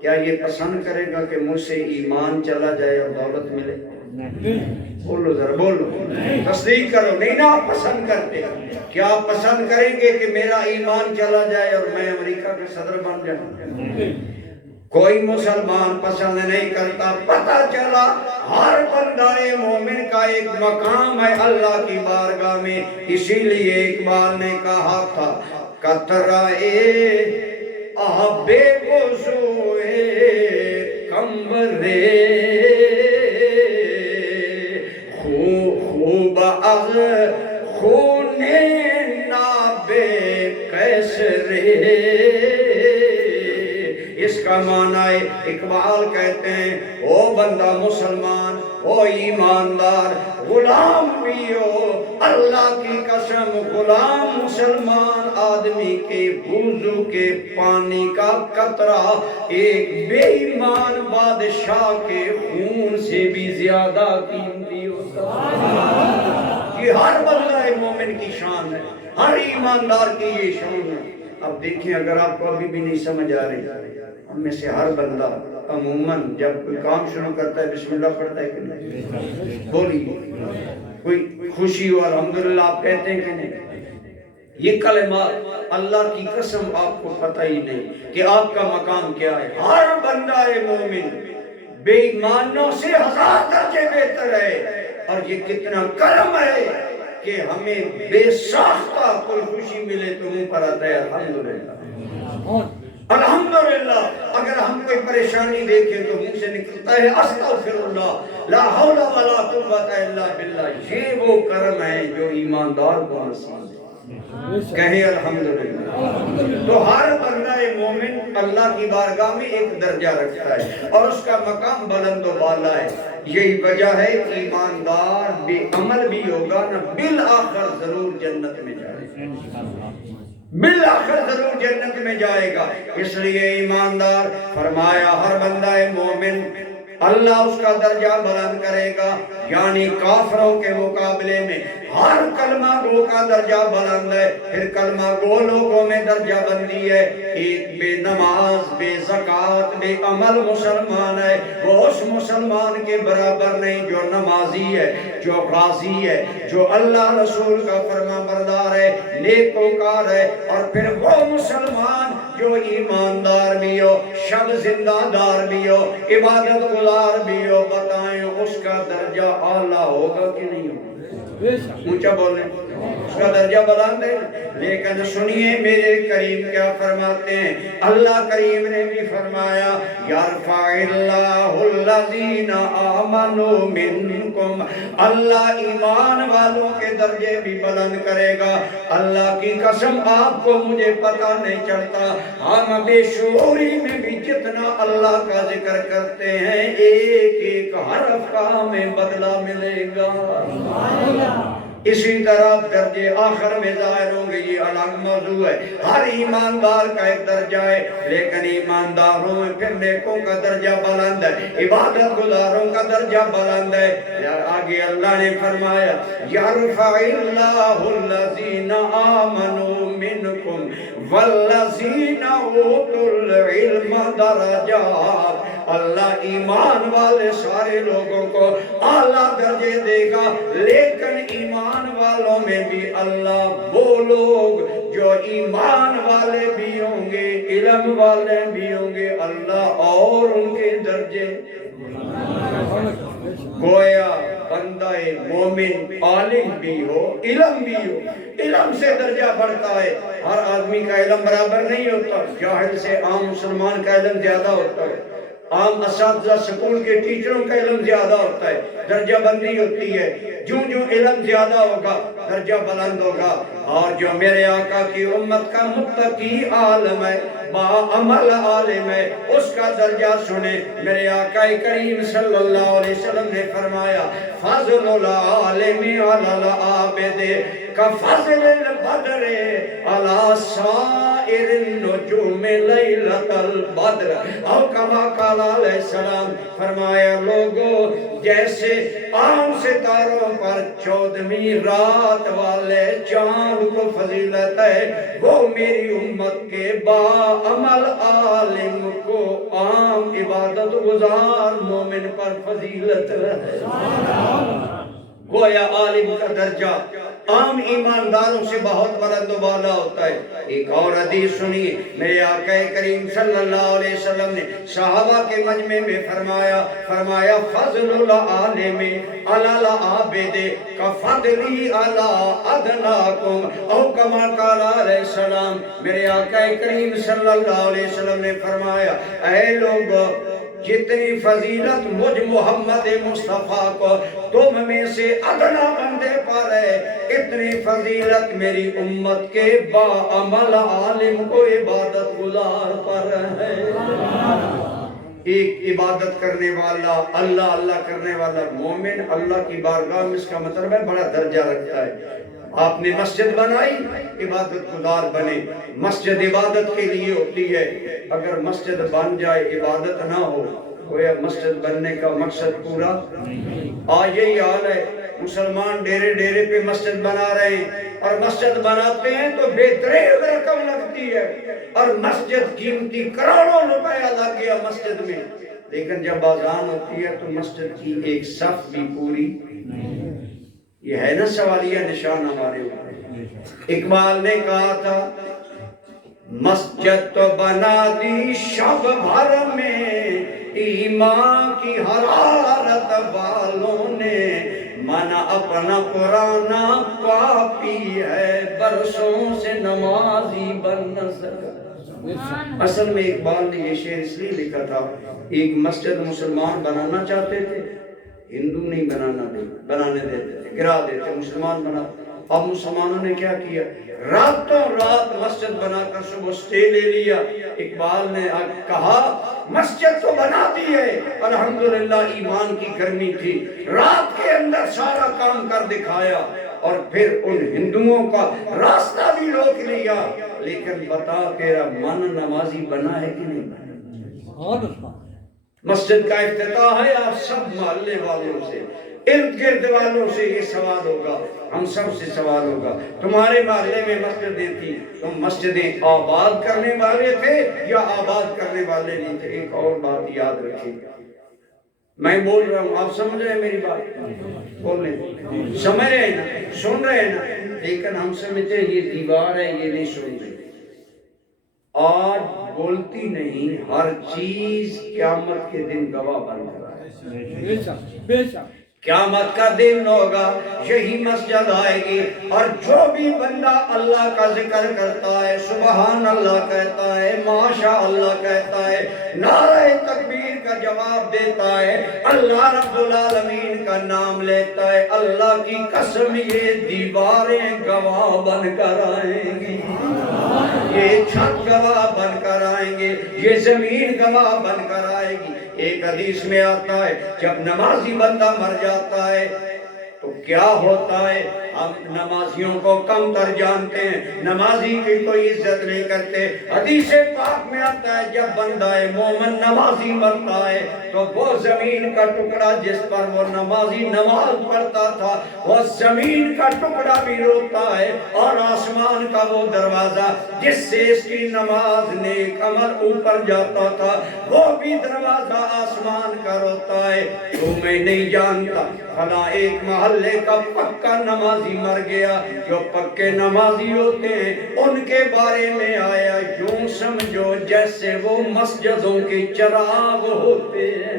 کیا یہ پسند کرے گا کہ مجھ سے ایمان چلا جائے اور دولت ملے؟ بولو ذرا بولو، تصدیق کرو، نہیں نا آپ پسند کرتے۔ کیا آپ پسند کریں گے کہ میرا ایمان چلا جائے اور میں امریکہ کے صدر بن جاؤں؟ کوئی مسلمان پسند نہیں کرتا۔ پتہ چلا ہر بندہ مومن کا ایک مقام ہے اللہ کی بارگاہ میں، اسی لیے اقبال نے کہا تھا قطرۂ آب وضوئے کمبرے خوب از خون ناب کیسرے۔ اس کا معنی اقبال کہتے ہیں او بندہ مسلمان، او ایماندار، غلام بھی ہو، اللہ کی قسم غلام مسلمان آدمی کے وضو کے پانی کا قطرہ ایک بے ایمان بادشاہ کے خون سے بھی زیادہ قیمتی ہوتا ہے۔ یہ ہر بندہ مومن کی شان ہے، ہر ایماندار کی یہ شان ہے۔ اب دیکھیں اگر آپ کو ابھی بھی نہیں سمجھ آ رہی، ہم میں سے ہر بندہ عموماً جب کوئی کام شروع کرتا ہے بسم اللہ پڑھتا ہے کہ نہیں؟ بولیے، کوئی خوشی ہو الحمدللہ آپ کہتے ہیں کہ نہیں؟ یہ کلمات اللہ کی قسم آپ کو پتہ ہی نہیں کہ آپ کا مقام کیا ہے۔ ہر بندہ مومن بے ایمانوں سے 1000 درجے بہتر ہے، اور یہ کتنا کرم ہے کہ ہمیں بے ساختہ کوئی خوشی ملے تو منہ پر آتا ہے الحمدللہ الحمدللہ۔ اگر ہم کوئی پریشانی دیکھیں تو منہ سے نکلتا ہے استغفر اللہ لا حول ولا قوت الا باللہ۔ یہ وہ کرم ہے جو ایماندار کو نصیب ہے، کہیں الحمدللہ۔ تو ہر بندہ مومن اللہ کی بارگاہ میں ایک درجہ رکھتا ہے اور اس کا مقام بلند و بالا ہے۔ یہی وجہ ہے ایماندار بے عمل بھی ہوگا نا بالآخر ضرور جنت میں جائے گا، بالآخر ضرور جنت میں جائے گا۔ اس لیے ایماندار فرمایا ہر بندہ مومن اللہ اس کا درجہ بلند کرے گا. یعنی کافروں کے مقابلے میں ہر کلمہ گو کا درجہ بلند ہے. پھر کلمہ گو لوگوں میں درجہ بندی ہے. ایک بے نماز، بے زکوٰۃ، بے عمل مسلمان ہے، وہ اس مسلمان کے برابر نہیں جو نمازی ہے، جو غازی ہے، جو اللہ رسول کا فرما بردار ہے، نیکوکار ہے. اور پھر وہ مسلمان جو ایماندار بھی ہو، شب زندہ دار بھی ہو، عبادت گزار بھی ہو، بتائیں اس کا درجہ اعلیٰ ہوگا کہ نہیں ہوگا؟ اونچا بولیں، اس کا درجہ بلند ہے. لیکن سنیے میرے کریم کیا فرماتے ہیں. اللہ کریم نے بھی فرمایا یرفع اللہ الذین آمنوا منکم، اللہ ایمان والوں کے درجے بھی بلند کرے گا. اللہ کی قسم آپ کو مجھے پتہ نہیں چلتا، ہم بے شعوری میں بھی جتنا اللہ کا ذکر کرتے ہیں ایک ایک حرف کا ہمیں بدلہ ملے گا. اسی طرح درجے آخر میں ظاہر ہوں گے، یہ الگ موضوع ہے. ہر ایماندار کا ایک درجہ ہے، لیکن ایمانداروں میں پھر نیکوں کا درجہ بلند ہے، عبادت گزاروں کا درجہ بلند ہے. آگے اللہ نے فرمایا یرفع اللہ الذین آمنوا منکم والذین اوتوا العلم درجات. اللہ ایمان والے سارے لوگوں کو اعلیٰ درجے دے گا، لیکن ایمان والوں میں بھی اللہ وہ لوگ جو ایمان والے بھی ہوں گے، علم والے بھی ہوں گے، اللہ اور ان کے درجے. گویا بندہ مومن عالم بھی ہو، علم بھی ہو، علم سے درجہ بڑھتا ہے. ہر آدمی کا علم برابر نہیں ہوتا. جاہل سے عام مسلمان کا علم زیادہ ہوتا ہے، عام اساتذہ سکول کے ٹیچروں کا علم زیادہ ہوتا ہے. درجہ بندی ہوتی ہے، جو علم زیادہ ہوگا درجہ بلند ہوگا. اور جو میرے آقا کی امت کا متقی عالم ہے، با عمل عالم ہے، اس کا درجہ سنیں. میرے آقا کریم صلی اللہ علیہ وسلم نے فرمایا فضل العالم علی العابد کفضل البدر علی سائر النجوم لیلۃ البدر. او کما قال علیہ السلام، فرمایا لوگو جیسے عام ستاروں پر 14ویں رات والے چاند کو فضیلت ہے، وہ میری امت کے با عمل عالم کو عام عبادت گزار مومن پر فضیلت ہے. گویا عالم کا درجہ عام ایمانداروں سے بہت بلند و بالا ہوتا ہے. ایک اور حدیث سنیے، میرے آقا کریم صلی اللہ علیہ وسلم نے صحابہ کے مجمع میں فرمایا فضل العالم علی العابد کفضلی علی ادناکم. او کما قال علیہ السلام، میرے آقا کریم صلی اللہ علیہ وسلم نے فرمایا اے لوگو، جتنی فضیلت مجھ محمد مصطفیٰ کو تم میں سے ادنا بندے پر ہے، اتنی فضیلت میری امت کے با عمل عالم کو عبادت گزار پر ہے. ایک عبادت کرنے والا، اللہ اللہ کرنے والا مومن اللہ کی بارگاہ میں، اس کا مطلب ہے بڑا درجہ رکھتا ہے. آپ نے مسجد بنائی، عبادت گزار بنے. مسجد عبادت کے لیے ہوتی ہے، اگر مسجد بن جائے عبادت نہ ہو، گویا مسجد بننے کا مقصد پورا. آج یہی حال ہے، مسلمان ڈیرے ڈیرے پہ مسجد بنا رہے ہیں، اور مسجد بناتے ہیں تو بہترین رقم لگتی ہے، اور مسجد قیمتی کروڑوں روپیہ لگ گیا مسجد میں، لیکن جب اذان ہوتی ہے تو مسجد کی ایک صف بھی پوری. یہ ہے نا سوالیہ نشان ہمارے اوپر. اقبال نے کہا تھا مسجد تو بنا دی شب بھر میں ایمان کی حرارت والوں نے، من اپنا پرانا پاپی ہے برسوں سے نمازی بن نہ سکا. اصل میں اقبال نے یہ شعر اس لیے لکھا تھا، ایک مسجد مسلمان بنانا چاہتے تھے، ہندو نہیں بنانے دیتے تھے، گرا دیتے، مسلمان بناتے. اب مسلمانوں نے کیا کیا، راتوں رات مسجد بنا کر صبح سٹے لے لیا. اقبال نے کہا مسجد تو بنا دی ہے، الحمدللہ ایمان کی گرمی تھی، رات کے اندر سارا کام کر دکھایا، اور پھر ان ہندوؤں کا راستہ بھی روک لیا. لیکن بتا تیرا من نمازی بنا ہے کہ نہیں بنا؟ مسجد کا افتتاح ہے، آپ سب محلے والوں سے، ارد گرد والوں سے یہ سوال ہوگا، ہم سب سے سوال ہوگا، تمہارے محلے میں مسجدیں تھی، تم مسجدیں آباد کرنے والے تھے یا آباد کرنے والے نہیں تھے؟ ایک اور بات یاد رکھیں، میں بول رہا ہوں، آپ سمجھ رہے ہیں میری بات؟ بولیں، سمجھ رہے ہیں نا، سن رہے ہیں نا؟ لیکن ہم سمجھتے ہیں یہ دیوار ہے، یہ نہیں سن رہے۔ آج بولتی نہیں، ہر چیز قیامت کے دن گواہ بن رہا ہے۔ قیامت کا دن ہوگا، یہی مسجد آئے گی، اور جو بھی بندہ اللہ کا ذکر کرتا ہے، سبحان اللہ کہتا ہے، ماشاء اللہ کہتا ہے، نعرہ تکبیر کا جواب دیتا ہے، اللہ رب العالمین کا نام لیتا ہے، اللہ کی قسم یہ دیواریں گواہ بن کر آئیں گی، یہ چھت گواہ بن کر آئیں گے، یہ زمین گواہ بن کر آئے گی۔ ایک حدیث میں آتا ہے جب نمازی بندہ مر جاتا ہے تو کیا ہوتا ہے؟ ہم نمازیوں کو کم تر جانتے ہیں، نمازی کی کوئی عزت نہیں کرتے۔ حدیث پاک میں آتا ہے جب بندہ مومن نمازی مرتا ہے تو وہ زمین کا ٹکڑا جس پر وہ نمازی نماز پڑھتا تھا، وہ زمین کا ٹکڑا بھی روتا ہے، اور آسمان کا وہ دروازہ جس سے اس کی نماز نیک عمل اوپر جاتا تھا، وہ بھی دروازہ آسمان کا روتا ہے۔ تو میں نہیں جانتا، فلاں ایک محلے کا پکا نمازی مر گیا، جو پکے نمازی ہوتے ہیں ان کے بارے میں آیا، یوں سمجھو جیسے وہ مسجدوں کے چراغ ہوتے ہیں،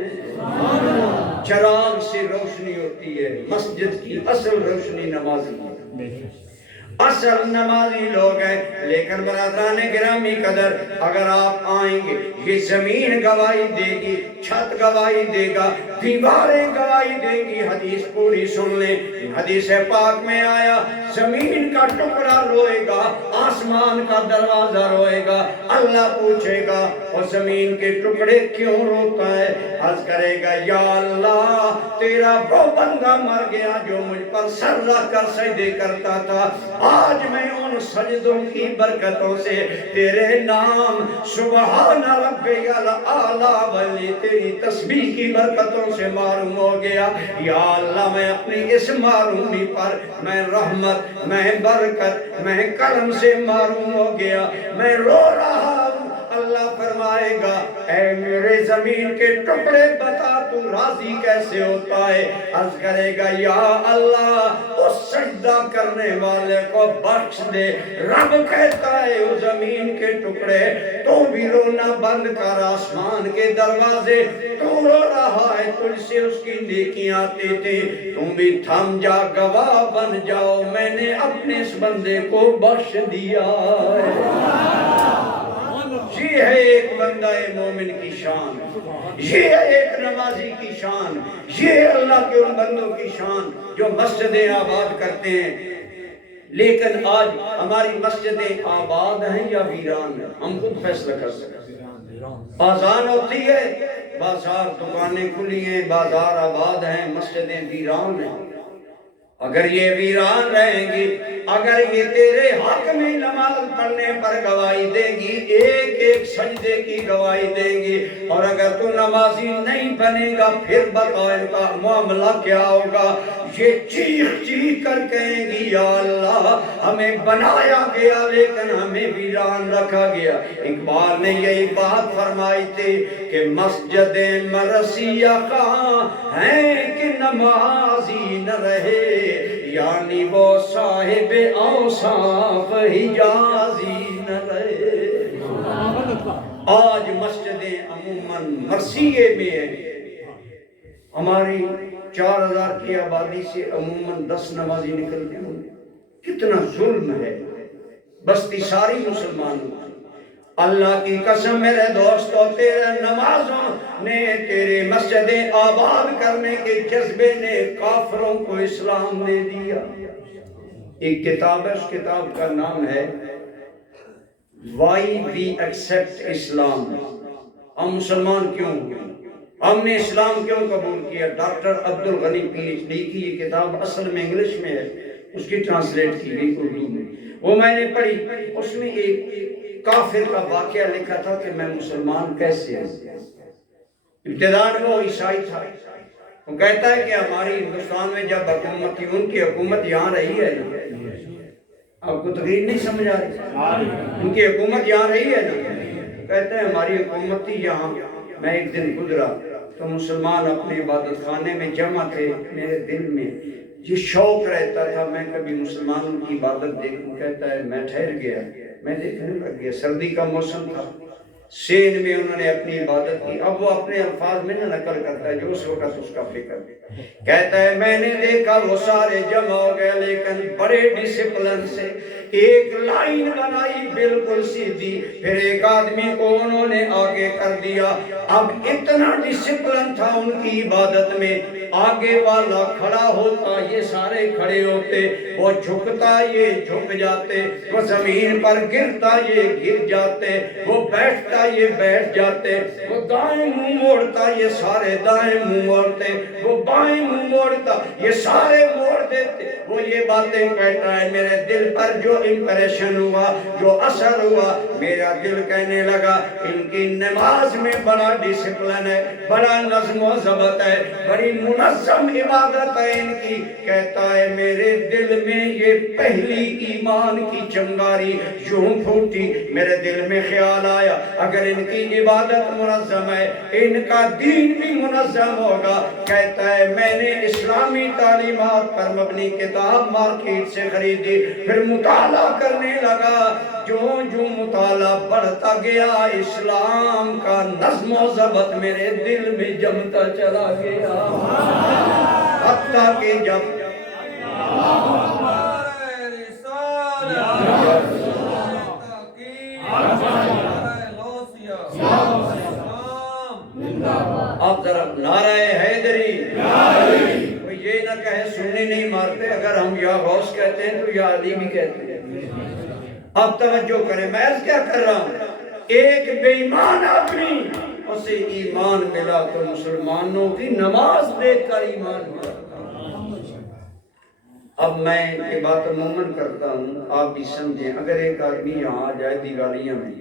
چراغ سے روشنی ہوتی ہے، مسجد کی اصل روشنی نمازی ہے، اصل نمازی لوگ ہیں۔ لیکن برادران گرامی قدر، اگر آپ آئیں گے، یہ زمین گواہی دے گی، چھت گواہی دے گا، دیواریں گواہی دے گی۔ حدیث پوری سن لیں، حدیث پاک میں آیا زمین کا ٹکڑا روئے گا، آسمان کا دروازہ روئے گا، اللہ پوچھے گا اور زمین کے ٹکڑے کیوں روتا ہے؟ عرض کرے گا یا اللہ تیرا وہ بندہ مر گیا جو مجھ پر سر رکھ کر سجدے کرتا تھا، آج میں ان سجدوں کی برکتوں سے تیرے نام سبحان ربی الاعلی والی تیری تسبیح کی برکتوں سے معروم ہو گیا۔ یا اللہ میں اپنی اس معرومی پر میں رحمت، میں برکت، میں کرم سے معروم ہو گیا، میں رو رہا ہوں۔ اللہ فرمائے گا اے میرے زمین کے ٹکڑے بتا تو راضی کیسے ہوتا ہے؟ عرض کرے گا یا اللہ اس سجدہ کرنے والے کو بخش دے۔ رب کہتا ہے وہ زمین کے ٹکڑے تو بھی رونا بند کر، آسمان کے دروازے تو رو رہا ہے، تجھ سے اس کی نیکیاں آتی تھی، تم بھی تھم جا، گواہ بن جاؤ، میں نے اپنے اس بندے کو بخش دیا ہے۔ یہ ہے ایک بندہ مومن کی شان، یہ ہے ایک نمازی کی شان، یہ ہے اللہ کے ان بندوں کی شان جو مسجدیں آباد کرتے ہیں۔ لیکن آج ہماری مسجدیں آباد ہیں یا ویران ہیں، ہم خود فیصلہ کر سکتے ہیں۔ آذان ہوتی ہے، بازار دکانیں کھلی ہیں، بازار آباد ہیں، مسجدیں ویران ہیں۔ اگر یہ ویران رہیں گی، اگر یہ تیرے حق میں نماز پڑھنے پر گواہی دے گی، ایک ایک سجدے کی گواہی دیں گی، اور اگر تو نمازی نہیں بنے گا پھر بتا ان کا معاملہ کیا ہوگا؟ یہ چیخ چیخ کر کہیں گی یا اللہ ہمیں بنایا گیا لیکن ہمیں ویران رکھا گیا۔ اقبال نے یہی بات فرمائی تھی کہ مسجدیں مرثیہ کہاں ہیں کہ نمازی نہ رہے، یعنی وہ صاحب اوصاف حجازی نہ رہے۔ آج مسجدیں عموماً مرثیے میں ہیں، ہماری 4000 کی آبادی سے عموماً 10 نمازی نکلتے ہیں۔ کتنا ظلم ہے، بستی ساری مسلمانوں کی۔ اللہ کی قسم میرے دوستو، تیرے نمازوں نے، تیرے مسجدیں آباد کرنے کے جذبے نے کافروں کو اسلام دے دیا۔ ایک کتاب ہے، اس کتاب کا نام ہے وائی وی ایکسپٹ اسلام، ہم مسلمان کیوں ہوئے، ہم نے اسلام کیوں قبول کیا۔ ڈاکٹر عبد الغنی پی ایچ ڈی کی یہ کتاب اصل میں انگلش میں ہے، اس کی ٹرانسلیٹ کی گئی اردو میں، وہ میں نے پڑھی۔ اس میں ایک کافر کا واقعہ لکھا تھا کہ میں مسلمان کیسے ہوں۔ ابتداء وہ عیسائی تھا، وہ کہتا ہے کہ ہماری ہندوستان میں جب حکومت تھی، ان کی حکومت یہاں رہی ہے، آپ کو تقریر نہیں سمجھ آ رہی، ان کی حکومت یہاں رہی ہے، کہتا ہے ہماری حکومت تھی یہاں۔ میں ایک دن گزرا تو مسلمان اپنے عبادت خانے میں جمع تھے، میرے دل میں یہ شوق رہتا تھا میں کبھی مسلمانوں کی عبادت دیکھوں۔ کہتا ہے میں ٹھہر گیا، میں دیکھنے لگ گیا، سردی کا موسم تھا، سین میں انہوں نے اپنی عبادت کی۔ اب وہ اپنے الفاظ میں نہ نقل کرتا ہے، جو اس وقت اس کا فکر، کہتا ہے میں نے دیکھا وہ سارے جمع ہو گئے، لیکن بڑے ڈسپلن سے ایک لائن بنائی بالکل سیدھی، پھر ایک آدمی کو انہوں نے آگے کر دیا۔ اب اتنا ڈسپلن تھا ان کی عبادت میں، آگے والا کھڑا ہوتا یہ سارے کھڑے ہوتے، وہ جھکتا یہ جھک جاتے، وہ زمین پر گرتا یہ گر جاتے، وہ بیٹھتا یہ بیٹھ جاتے، وہ دائیں منہ موڑتا یہ سارے دائیں منہ موڑتے، وہ بائیں منہ موڑتا یہ سارے موڑ دیتے۔ وہ یہ باتیں کہتا ہے، میرے دل پر جو امپریشن ہوا، جو اثر ہوا، میرا دل کہنے لگا ان کی نماز میں بڑا ڈسپلن ہے، بڑا نظم و ضبط ہے، بڑی منظم عبادت ہے ان کی۔ کہتا ہے میرے دل میں یہ پہلی ایمان کی چنگاری یوں پھوٹی، میرے دل میں خیال آیا اگر ان کی عبادت منظم ہے، ان کا دین بھی منظم ہوگا۔ کہتا ہے میں نے اسلامی تعلیمات پر مبنی کتاب مارکیٹ سے خریدی، پھر مطالعہ کرنے لگا، جو جو مطالعہ بڑھتا گیا اسلام کا نظم و ضبط میرے دل میں جمتا چلا گیا، حتیٰ کہ جب آپ ذرا نعرہ حیدری، کوئی یہ نہ کہے سنی نہیں مارتے، اگر ہم یا غوث کہتے ہیں تو یا علی بھی کہتے ہیں۔ اب توجہ کریں، میں عرض کیا کر رہا ہوں، ایک بے ایمان آدمی اسے ایمان ملا تو مسلمانوں کی نماز دیکھ کر ایمان ملا۔ اب میں یہ بات عموماً کرتا ہوں، آپ بھی سمجھیں، اگر ایک آدمی یہاں آ جائے دیوالیاں میں،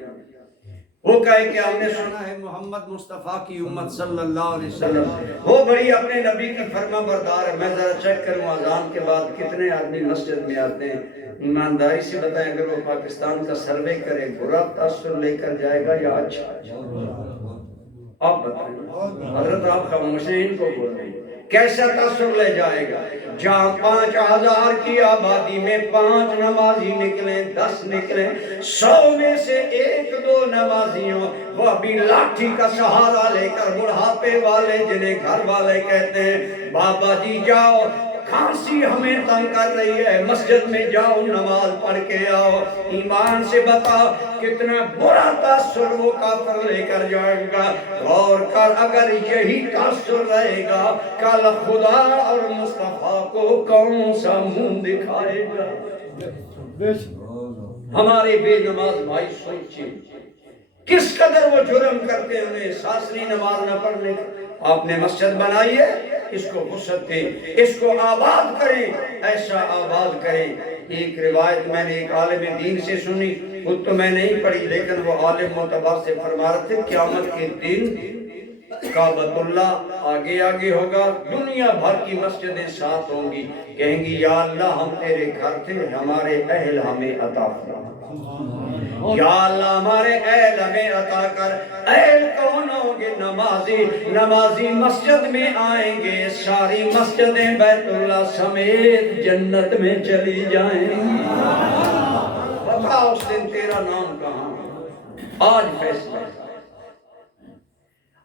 وہ کہے کہ ہم نے سنا ہے محمد مصطفیٰ کی امت صلی اللہ علیہ وسلم وہ بڑی اپنے نبی کی فرما بردار ہے، میں ذرا چیک کروں اذان کے بعد کتنے آدمی مسجد میں آتے ہیں، ایمانداری سے بتائیں اگر وہ پاکستان کا سروے کرے برا تاثر لے کر جائے گا یا اچھا؟ آپ بتائیں، حضرت آپ خاموش ہیں، ان کو بولیں کیسا تاثر لے جائے گا؟ جہاں 5000 کی آبادی میں 5 نمازی نکلیں، 10 نکلیں، 100 میں سے 1-2 نمازیوں وہ ابھی لاٹھی کا سہارا لے کر بڑھاپے والے جنہیں گھر والے کہتے ہیں بابا جی جاؤ کھانسی ہمیں تنگ کر رہی ہے، مسجد میں جاؤ نماز پڑھ کے آؤ، ایمان سے بتاؤ کتنا برا تاثر وہ کافر لے کر جائے گا۔ غور کر، اگر یہی تاثر رہے گا کل خدا اور مصطفیٰ کو کون سا منہ دکھائے گا؟ ہمارے بے نماز بھائی سوچیں کس قدر وہ جرم کرتے ہیں، انہیں احساس نہیں نماز نہ پڑھنے کا۔ آپ نے مسجد بنائی ہے، اس کو وسعت دیں، اس کو آباد کریں، ایسا آباد کریں۔ ایک روایت میں نے ایک عالم دین سے سنی، خود تو میں نہیں پڑھی لیکن وہ عالم معتبر سے فرما رہے تھے قیامت کے دن کعبۃ اللہ آگے آگے ہوگا، دنیا بھر کی مسجدیں ساتھ ہوں گی، کہیں گی یا اللہ ہم تیرے گھر تھے، ہمارے اہل ہمیں عطا فرما، یا اللہ ہمارے اہل ہمیں عطا کر۔ اہل کون ہوں گے؟ نمازی، نمازی مسجد میں آئیں گے، ساری مسجدیں بیت اللہ سمیت جنت میں چلی جائیں گی۔ بتا اس دن تیرا نام کہاں؟ آج فیصلہ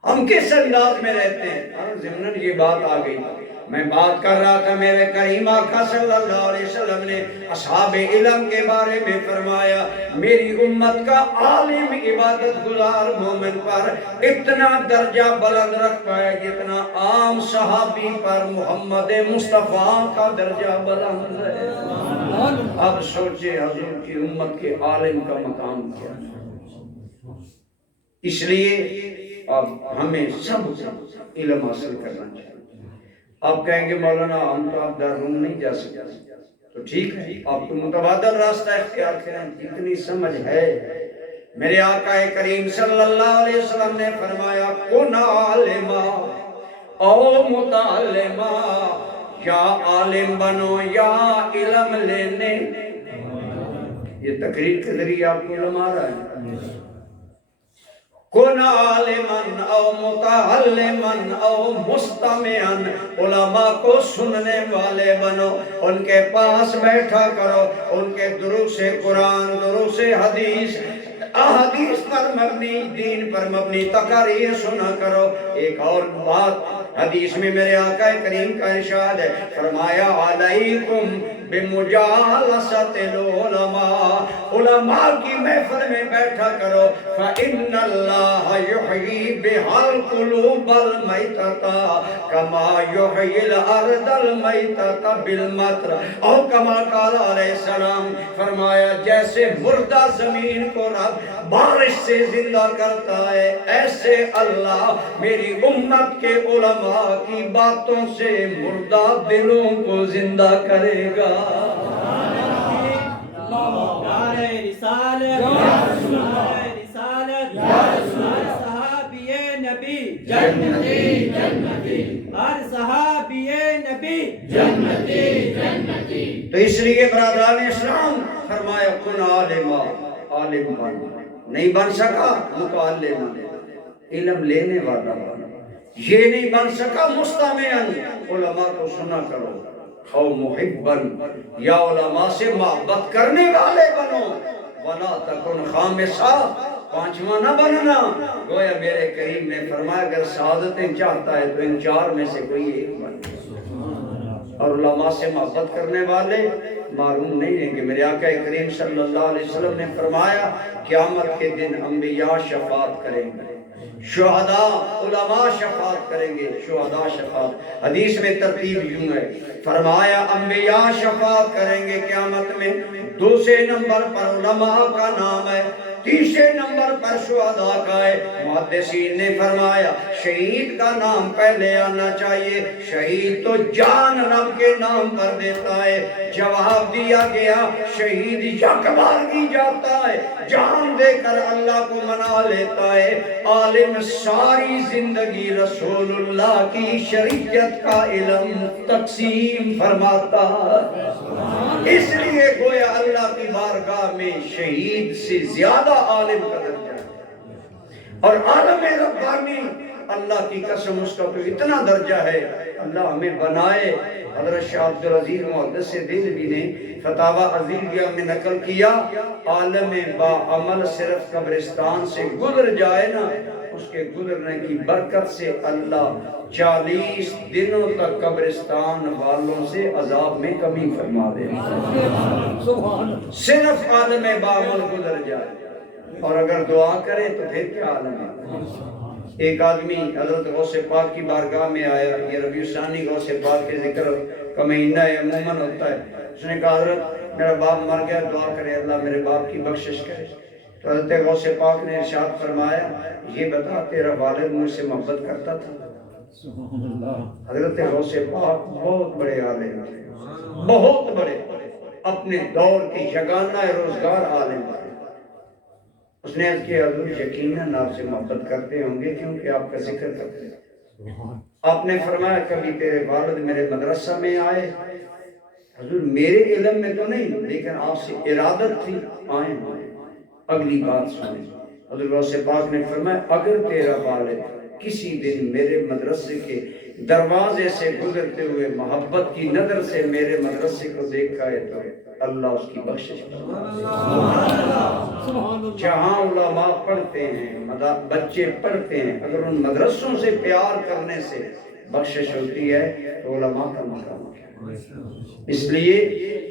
ہم کس انداز میں رہتے ہیں؟ ضمن یہ بات آ گئی، میں بات کر رہا تھا میرے کریم آقا صلی اللہ علیہ وسلم نے اصحاب علم کے بارے میں فرمایا میری امت کا عالم عبادت گزار مومن پر اتنا درجہ بلند رکھ پایا جتنا عام صحابی پر محمد مصطفیٰ کا درجہ بلند ہے۔ اب سوچے حضور کی امت کے عالم کا مقام کیا ہے۔ اس لیے اب ہمیں سب علم حاصل کرنا چاہیے۔ آپ کہیں گے مولانا ہم تو آپ دارالعلوم نہیں جا سکتے، تو ٹھیک ہے، آپ تو متبادل راستہ اختیار کریں، جتنی سمجھ ہے میرے آقا کریم صلی اللہ علیہ وسلم نے فرمایا کن عالما او متعلما، یا عالم بنو یا علم لینے. یہ تقریر کے ذریعے آپ کو علم آ رہا ہے. کن عالمن او متعلمن او مستمعن، علماء کو سننے والے بنو، ان کے پاس بیٹھا کرو، ان کے دروس قرآن، دروس حدیث، احادیث پر مبنی، دین پر مبنی تقاریر سنا کرو. ایک اور بات حدیث میں میرے آقا کریم کا ارشاد ہے، فرمایا علیکم بمجالست العلماء، علماء کی محفل میں بیٹھا کرو. فإن اللہ یحیی بها القلوب المیتۃ کما یحیی الارض المیتۃ بالمطر، اور کما قال علیہ السلام، فرمایا جیسے مردہ زمین کو رب بارش سے زندہ کرتا ہے، ایسے اللہ میری امت کے علماء کی باتوں سے مردہ دلوں کو زندہ کرے گا. جنتی جنتی، ہر صحابی نبی جنتی جنتی. تو اس لیے برادران اسلام فرمایا کن عالما، عالم بن، نہیں بن سکا متعلم، علم لینے والا بن. یہ نہیں بن سکا مستمعن، علماء کو سنا کرو. او محبن، یا علماء سے محبت کرنے والے بنو. ولا تکن خامسا، پانچواں نہ بننا. گویا میرے کریم نے فرمایا اگر سعادتیں چاہتا ہے تو ان چار میں سے کوئی ایک بن. اور علماء سے محبت کرنے والے معلوم نہیں ہیں کہ میرے آقا کریم صلی اللہ علیہ وسلم نے فرمایا قیامت کے دن انبیاء شفاعت کریں گے، شہداء علماء شفاعت کریں گے. شہداء شفاعت حدیث میں ترتیب یوں ہے، فرمایا انبیاء شفاعت کریں گے قیامت میں، دوسرے نمبر پر علماء کا نام ہے، تیسرے نمبر پر شہداء کا ہے. محدثین نے فرمایا شہید کا نام پہلے آنا چاہیے، شہید تو جان رب کے نام پر دیتا ہے. جواب دیا گیا شہید یک بار کی جاتا ہے، جان دے کر اللہ کو منا لیتا ہے. عالم ساری زندگی رسول اللہ کی شریعت کا علم تقسیم فرماتا ہے. اس لیے گویا اللہ کی بارگاہ میں شہید سے زیادہ عالم کا درجہ ہے. اور عالم ربانی اللہ کی قسم اس کا تو اتنا درجہ ہے. اللہ ہمیں بنائے. حضرت شاہ عبدالعزیز محدث دہلوی نے فتاوی عزیزیہ میں نقل کیا، عالم با عمل صرف قبرستان سے گزر جائے نا، اس کے گزرنے کی برکت سے اللہ 40 دنوں تک قبرستان والوں سے عذاب میں کمی فرما دے. صرف عالم با عمل گزر جائے، اور اگر دعا کرے تو پھر کیا عالم ہے. ایک آدمی حضرت غوث پاک کی بارگاہ میں آیا. یہ ربیع الثانی غوث پاک کے ذکر کا مہینہ عموماً ہوتا ہے. اس نے کہا حضرت میرا باپ مر گیا، دعا کرے اللہ میرے باپ کی بخشش کرے. تو حضرت غوث پاک نے ارشاد فرمایا یہ بتا تیرا والد مجھ سے محبت کرتا تھا؟ حضرت غوث پاک بہت بڑے عالم تھے، بہت بڑے، اپنے دور کے یگانہ روزگار عالم تھے. اس نے عرض کیا حضور یقیناً آپ سے محبت کرتے ہوں گے کیونکہ آپ کا ذکر کرتے ہیں. آپ نے فرمایا کبھی تیرے والد میرے مدرسہ میں آئے؟ حضور میرے علم میں تو نہیں، لیکن آپ سے ارادت تھی آئیں. اگلی بات سنیں. حضور غوث پاک نے فرمایا اگر تیرا والد کسی دن میرے مدرسے کے دروازے سے گزرتے ہوئے محبت کی نظر سے میرے مدرسے کو دیکھا ہے تو اللہ اس کی بخشش فرمائے. جہاں علماء پڑھتے ہیں، بچے پڑھتے ہیں، اگر ان مدرسوں سے پیار کرنے سے بخشش ہوتی ہے تو علماء کا مقام ہے. اس لیے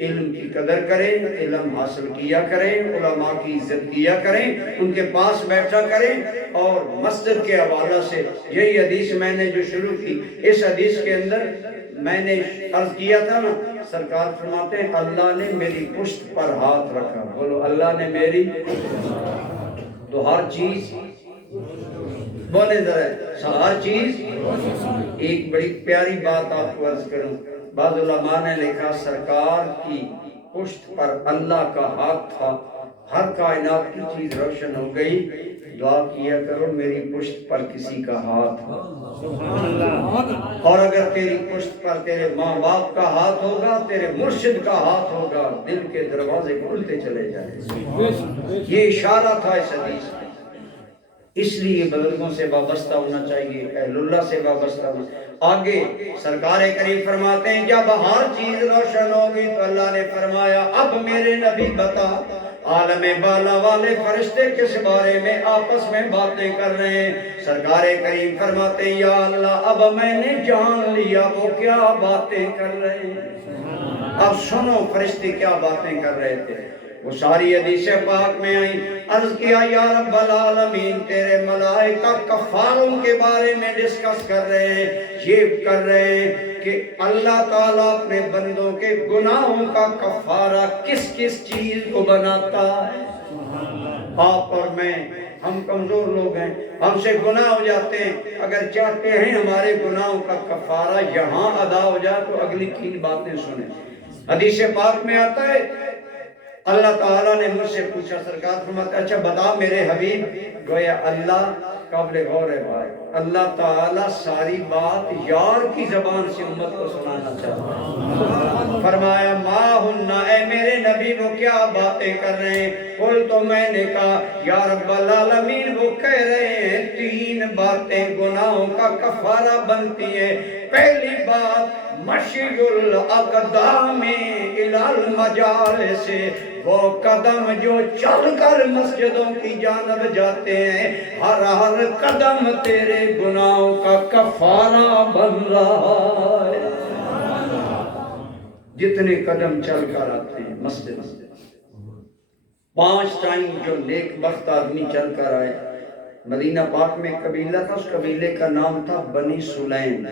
علم کی قدر کریں، علم حاصل کیا کریں، علماء کی عزت کیا کریں، ان کے پاس بیٹھا کریں. اور مسجد کے حوالہ سے یہی حدیث میں نے جو شروع کی، اس حدیث کے اندر میں نے عرض کیا تھا نا، سرکار فرماتے ہیں اللہ نے میری پشت پر ہاتھ رکھا. بولو اللہ نے میری، تو ہر چیز بولے ذرا ہر چیز. ایک بڑی پیاری بات آپ کو عرض کروں. بعض علماء نے لکھا سرکار کی پشت پر اللہ کا ہاتھ تھا ہر کائنات کی چیز روشن ہو گئی، دعا کیا کرو میری پشت پر کسی کا ہاتھ ہو، اور اگر تیری پشت پر تیرے ماں باپ کا ہاتھ ہوگا، تیرے مرشد کا ہاتھ ہوگا، دل کے دروازے کھلتے چلے جائیں۔ یہ اشارہ تھا اس حدیث میں۔ اس لیے بزرگوں سے وابستہ ہونا چاہیے، اہل اللہ سے وابستہ ہونا۔ آگے سرکار کریم فرماتے ہیں جب ہر چیز روشن ہوگی تو اللہ نے فرمایا اب میرے نبی بتا، عالم بالا والے فرشتے کس بارے میں آپس میں باتیں کر رہے ہیں؟ سرکار کریم فرماتے ہیں یا اللہ اب میں نے جان لیا وہ کیا باتیں کر رہے ہیں۔ اب سنو فرشتے کیا باتیں کر رہے تھے۔ وہ ساری حدیث پاک میں آئیں، عرض کیا یا رب العالمین تیرے ملائکہ کفاروں کے بارے میں ڈسکس کر رہے ہیں، یہ کر رہے ہیں کہ اللہ تعالیٰ اپنے بندوں کے گناہوں کا کفارہ کس کس چیز کو بناتا ہے۔ آپ اور میں ہم کمزور لوگ ہیں، ہم سے گناہ ہو جاتے ہیں، اگر چاہتے ہیں ہمارے گناہوں کا کفارہ یہاں ادا ہو جائے تو اگلی 3 باتیں سنیں۔ حدیث پاک میں آتا ہے اللہ تعالیٰ نے مجھ سے پوچھا، سرکار فرماتے اچھا بتا میرے حبیب، گویا اللہ قابل غور ہے بھائی، اللہ تعالیٰ ساری بات یار کی زبان سے امت کو سنانا چاہتا ہے۔ فرمایا ما ہننا، اے میرے نبی وہ کیا باتیں کر رہے ہیں؟ قل تو میں نے کہا یا رب العالمین وہ کہہ رہے ہیں 3 باتیں گناہوں کا کفارہ بنتی ہیں۔ پہلی بات مشی الاقدام الی المجالس، وہ قدم جو چل کر مسجدوں کی جانب جاتے ہیں، ہر قدم تیرے گناہوں کا کفارہ بن رہا ہے۔ جتنے قدم چل کر آتے ہیں مسجد، 5 ٹائم جو نیک بخت آدمی چل کر آئے۔ مدینہ پاک میں قبیلہ تھا، اس قبیلے کا نام تھا بنی سلیم،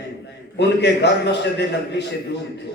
ان کے گھر مسجد نبوی سے دور تھے،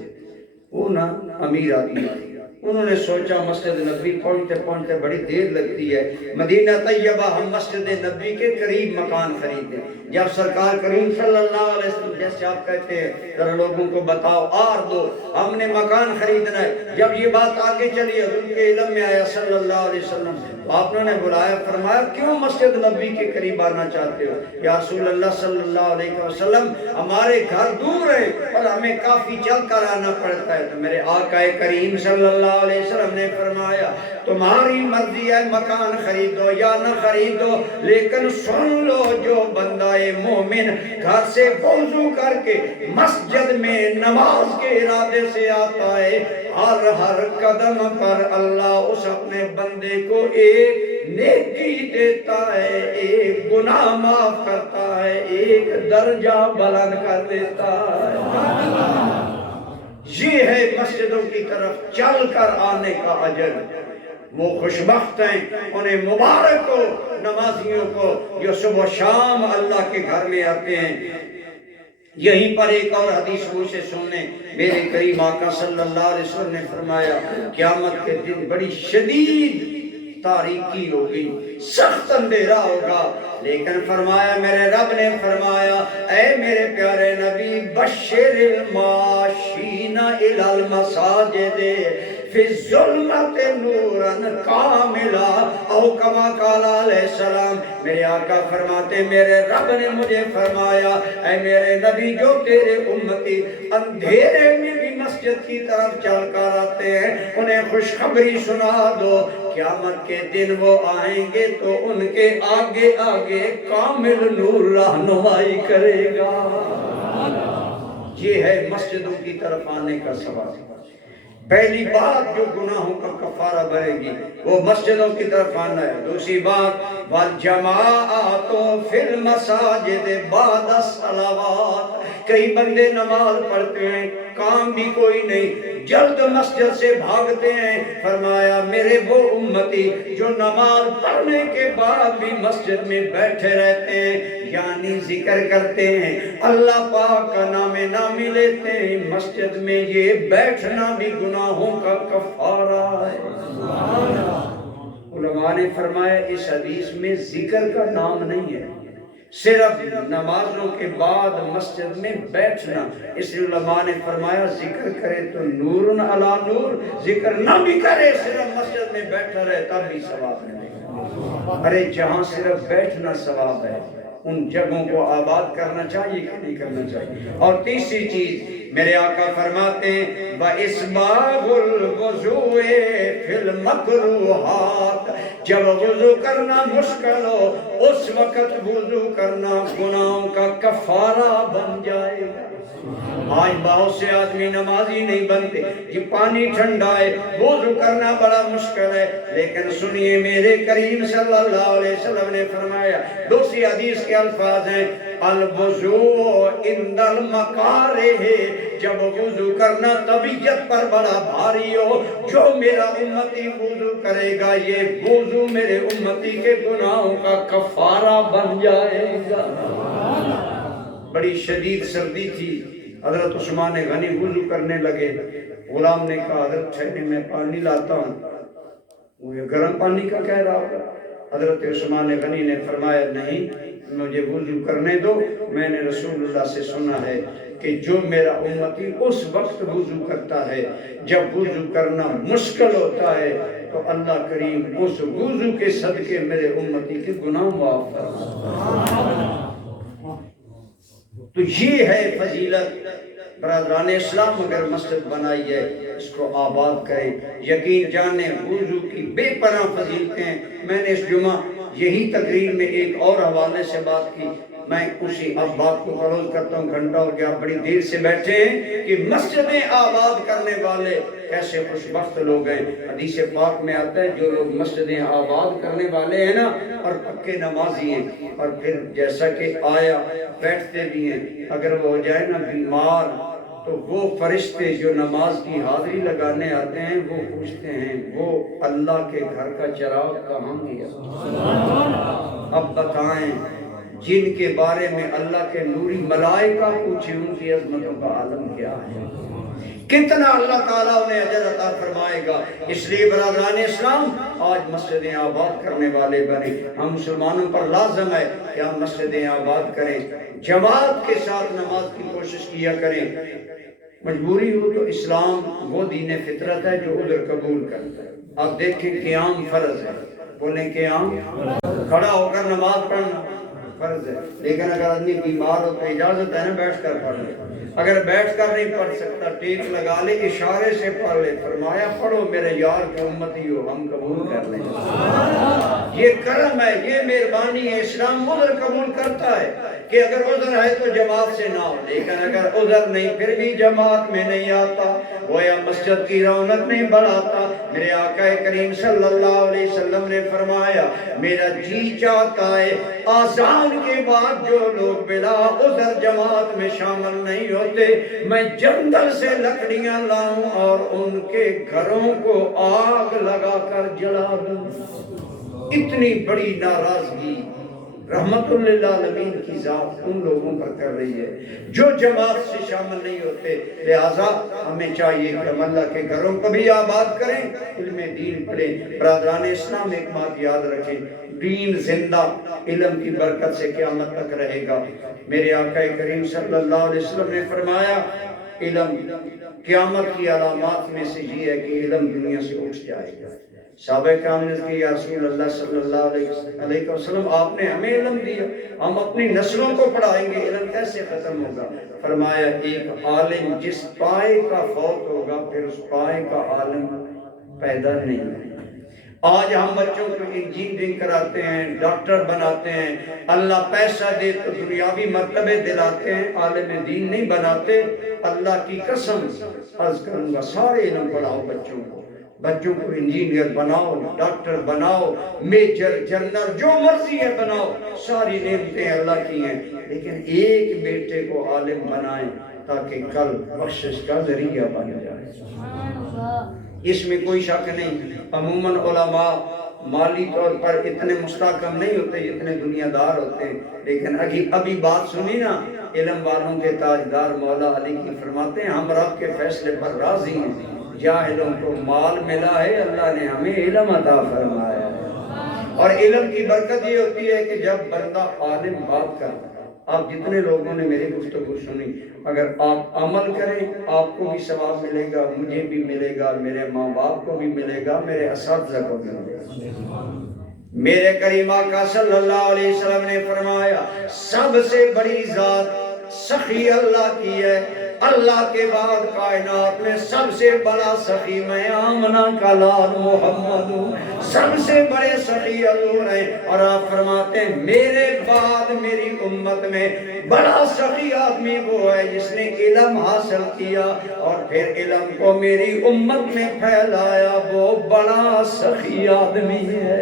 وہ نا امیر آدمی تھے۔ انہوں نے سوچا مسجد نبوی پہنچتے پہنچتے بڑی دیر لگتی ہے، مدینہ طیبہ ہم مسجد نبوی کے قریب مکان خریدیں۔ جب سرکار کریم صلی اللہ علیہ وسلم جیسے آپ کہتے ہیں ذرا لوگوں کو بتاؤ آر دو، ہم نے مکان خریدنا ہے۔ جب یہ بات آگے چلی حضور کے علم میں آیا صلی اللہ علیہ وسلم، تو آپ نے بلایا، فرمایا کیوں مسجد نبوی کے قریب آنا چاہتے ہو؟ یا رسول اللہ صلی اللہ علیہ وسلم ہمارے گھر دور ہیں اور ہمیں کافی چل کر آنا پڑتا ہے۔ تو میرے آقا کریم صلی اللہ علیہ وسلم نے فرمایا تمہاری مرضی ہے مکان خریدو یا نہ خریدو، لیکن سن لو جو بندہ مومن گھر سے وضو کر کے مسجد میں نماز کے ارادے سے آتا ہے، ہر قدم پر اللہ اس اپنے بندے کو ایک نیکی دیتا ہے، ایک گناہ معاف کرتا ہے، ایک درجہ بلند کر دیتا ہے۔ یہ ہے مسجدوں کی طرف چل کر آنے کا اجر۔ وہ خوشبخت ہیں، انہیں مبارک ہو نمازیوں کو جو صبح شام اللہ کے گھر میں آتے ہیں۔ یہیں پر ایک اور حدیث منہ سے سننے، میرے کریم آقا صلی اللہ علیہ وسلم نے فرمایا قیامت کے دن بڑی شدید تاریکی ہوگی، سخت اندھیرا ہوگا، لیکن فرمایا میرے رب نے فرمایا اے میرے پیارے نبی بشر الماشین الی المساجد فی الظلمت نورا کاملا او کما قال علیہ السلام۔ میرے آقا فرماتے میرے رب نے مجھے فرمایا اے میرے نبی جو تیرے امتی اندھیرے میں بھی مسجد کی طرف چل کر آتے ہیں انہیں خوشخبری سنا دو، قیامت کے دن وہ آئیں گے تو ان کے آگے آگے کامل نور رہنمائی کرے گا۔ یہ ہے مسجدوں کی طرف آنے کا سبب۔ پہلی بات جو گناہوں کا کفارہ بنے گی وہ مسجدوں کی طرف آنا ہے۔ دوسری بات والجماعات فی المساجد بعد الصلوات، کئی بندے نماز پڑھتے ہیں کام بھی کوئی نہیں، جلد مسجد سے بھاگتے ہیں۔ فرمایا میرے وہ امتی جو نماز پڑھنے کے بعد بھی مسجد میں بیٹھے رہتے ہیں، یعنی ذکر کرتے ہیں، اللہ پاک کا نام نامی لیتے ہیں، مسجد میں یہ بیٹھنا بھی گناہوں کا کفارہ ہے۔ علماء نے فرمایا اس حدیث میں ذکر کا نام نہیں ہے، صرف نمازوں کے بعد مسجد میں بیٹھنا، اس لیے علماء نے فرمایا ذکر کرے تو نور علی نور، ذکر نہ بھی کرے صرف مسجد میں بیٹھا رہے تب بھی ثواب ملے گا۔ ارے جہاں صرف بیٹھنا ثواب ہے ان جگہوں کو آباد کرنا چاہیے کہ نہیں کرنا چاہیے۔ اور تیسری چیز میرے آقا فرماتے ہیں وَإِسْبَاغُ الْوُضُوءِ فِي الْمَكْرُوهَاتِ، جب وضو کرنا مشکل ہو اس وقت وضو کرنا گناہوں کا کفارہ بن جائے گا۔ آج بہت سے آدمی نمازی نہیں بنتے، یہ پانی ٹھنڈا ہے، وضو کرنا بڑا مشکل ہے، لیکن سنیے میرے کریم صلی اللہ علیہ وسلم نے فرمایا، دوسری حدیث کے الفاظ ہیں الوضوء عند المکارہ، جب وضو کرنا طبیعت پر بڑا بھاری ہو، جو میرا امتی وضو کرے گا یہ وضو میرے امتی کے گناہوں کا کفارہ بن جائے گا۔ بڑی شدید سردی تھی، حضرت عثمان غنی وضو کرنے لگے، غلام نے کہا حضرت ٹھہرے میں پانی لاتا ہوں، وہ یہ گرم پانی کا کہہ رہا ہوگا۔ حضرت عثمان غنی نے فرمایا نہیں مجھے وضو کرنے دو، میں نے رسول اللہ سے سنا ہے کہ جو میرا امتی اس وقت وضو کرتا ہے جب وضو کرنا مشکل ہوتا ہے تو اللہ کریم اس وضو کے صدقے میرے امتی کے گناہ معاف فرماتا ہے۔ تو یہ ہے فضیلت۔ برادران اسلام اگر مسجد بنائی ہے اس کو آباد کریں، یقین جانیں وضو کی بے پناہ فضیلتیں ہیں۔ میں نے اس جمعہ یہی تقریر میں ایک اور حوالے سے بات کی، میں اسی اب بات کو کلوز کرتا ہوں، گھنٹہ ہو گیا، بڑی دیر سے بیٹھے ہیں کہ مسجدیں آباد کرنے والے کیسے خوش بخت لوگ ہیں۔ حدیث پاک میں آتا ہے جو لوگ مسجدیں آباد کرنے والے ہیں نا اور پکے نمازی ہیں، اور پھر جیسا کہ آیا بیٹھتے بھی ہیں، اگر وہ ہو جائے نا بیمار تو وہ فرشتے جو نماز کی حاضری لگانے آتے ہیں وہ پوچھتے ہیں وہ اللہ کے گھر کا چراغ کہاں گیا؟ اب بتائیں جن کے بارے میں اللہ کے نوری ملائکہ پوچھیں ان کی عظمتوں کا عالم کیا ہے، کتنا اللہ تعالیٰ انہیں اجر عطا فرمائے گا۔ اس لیے برادران اسلام آج مسجدیں آباد کرنے والے بنے، ہم مسلمانوں پر لازم ہے کہ ہم مسجدیں آباد کریں، جماعت کے ساتھ نماز کی کوشش کیا کریں۔ مجبوری ہو تو اسلام وہ دین فطرت ہے جو عذر قبول کرتا ہے۔ آپ دیکھیں قیام فرض ہے، بولیں قیام، کھڑا ہو کر نماز پڑھنا فرض ہے، لیکن اگر آدمی بیمار ہو تو اجازت ہے نا بیٹھ کر پڑھ لے، اگر بیٹھ کر نہیں پڑھ سکتا ٹیک لگا لے، اشارے سے پڑھ لے، فرمایا پڑھو میرے یار کی امتی ہو، ہم قبول کر لیں۔ یہ کرم ہے، یہ مہربانی ہے، اسلام عذر قبول کرتا ہے کہ اگر عذر ہے تو جماعت سے نہ ہو، لیکن اگر عذر نہیں پھر بھی جماعت میں نہیں آتا، گویا مسجد کی رونق نہیں بڑھاتا۔ میرے آقا کریم صلی اللہ علیہ وسلم نے فرمایا میرا جی چاہتا ہے آذان کے بعد جو لوگ بلا عذر جماعت میں شامل نہیں ہوتے میں جنگل سے لکڑیاں لاؤں اور ان کے گھروں کو آگ لگا کر جلا دوں۔ اتنی بڑی ناراضگی رحمت للعالمین کی ذات ان لوگوں پر کر رہی ہے جو جماعت سے شامل نہیں ہوتے۔ لہٰذا ہمیں چاہیے کہ ہم اللہ کے گھروں کو بھی آباد کریں، علم دین پڑھیں۔ برادران اسلام ایک بات یاد رکھیں، دین زندہ علم کی برکت سے قیامت تک رہے گا۔ میرے آقا کریم صلی اللہ علیہ وسلم نے فرمایا علم قیامت کی علامات میں سے یہ ہے کہ علم دنیا سے اٹھ جائے گا۔ صحابہ کرام نے کہا یا رسول اللہ صلی اللہ علیہ وسلم آپ نے ہمیں علم دیا، ہم اپنی نسلوں کو پڑھائیں گے، علم کیسے ختم ہوگا؟ فرمایا ایک عالم جس پائے کا فوت ہوگا پھر اس پائے کا عالم پیدا نہیں ہوگا۔ آج ہم بچوں کو انجینئرنگ کراتے ہیں، ڈاکٹر بناتے ہیں، اللہ پیسہ دے تو دنیاوی مرتبے دلاتے ہیں، عالم دین نہیں بناتے۔ اللہ کی قسم عرض کروں گا سارے علم پڑھاؤ بچوں کو، بچوں کو انجینئر بناؤ، ڈاکٹر بناؤ، میجر جنرل جو مرضی ہے بناؤ، ساری نعمتیں اللہ کی ہیں، لیکن ایک بیٹے کو عالم بنائیں تاکہ کل بخشش کا ذریعہ بن جائے۔ اس میں کوئی شک نہیں۔ عموماً علماء مالی طور پر اتنے مستحکم نہیں ہوتے جتنے دنیا دار ہوتے ہیں، لیکن ابھی بات سنی نا علم والوں کے تاجدار مولا علی کی، فرماتے ہیں ہم رب کے فیصلے پر راضی ہیں، جاہلوں کو مال ملا ہے اللہ نے ہمیں علم عطا فرمایا ہے۔ اور علم کی برکت یہ ہوتی ہے کہ جب بندہ عالم بات کرتا ہے، آپ جتنے لوگوں نے میری گفتگو سنی، اگر آپ عمل کریں آپ کو بھی ثواب ملے گا، مجھے بھی ملے گا، میرے ماں باپ کو بھی ملے گا، میرے اساتذہ کو بھی ملے گا۔ میرے کریم آقا صلی اللہ علیہ وسلم نے فرمایا سب سے بڑی ذات سخی اللہ کی ہے، اللہ کے بعد کائنات میں سب سے بڑا سخی میں آمنہ کا لال محمد ہوں، سب سے بڑے سخی حضور ہیں۔ اور آپ فرماتے ہیں میرے بعد میری امت میں بڑا سخی آدمی وہ ہے جس نے علم حاصل کیا اور پھر علم کو میری امت میں پھیلایا، وہ بڑا سخی آدمی ہے۔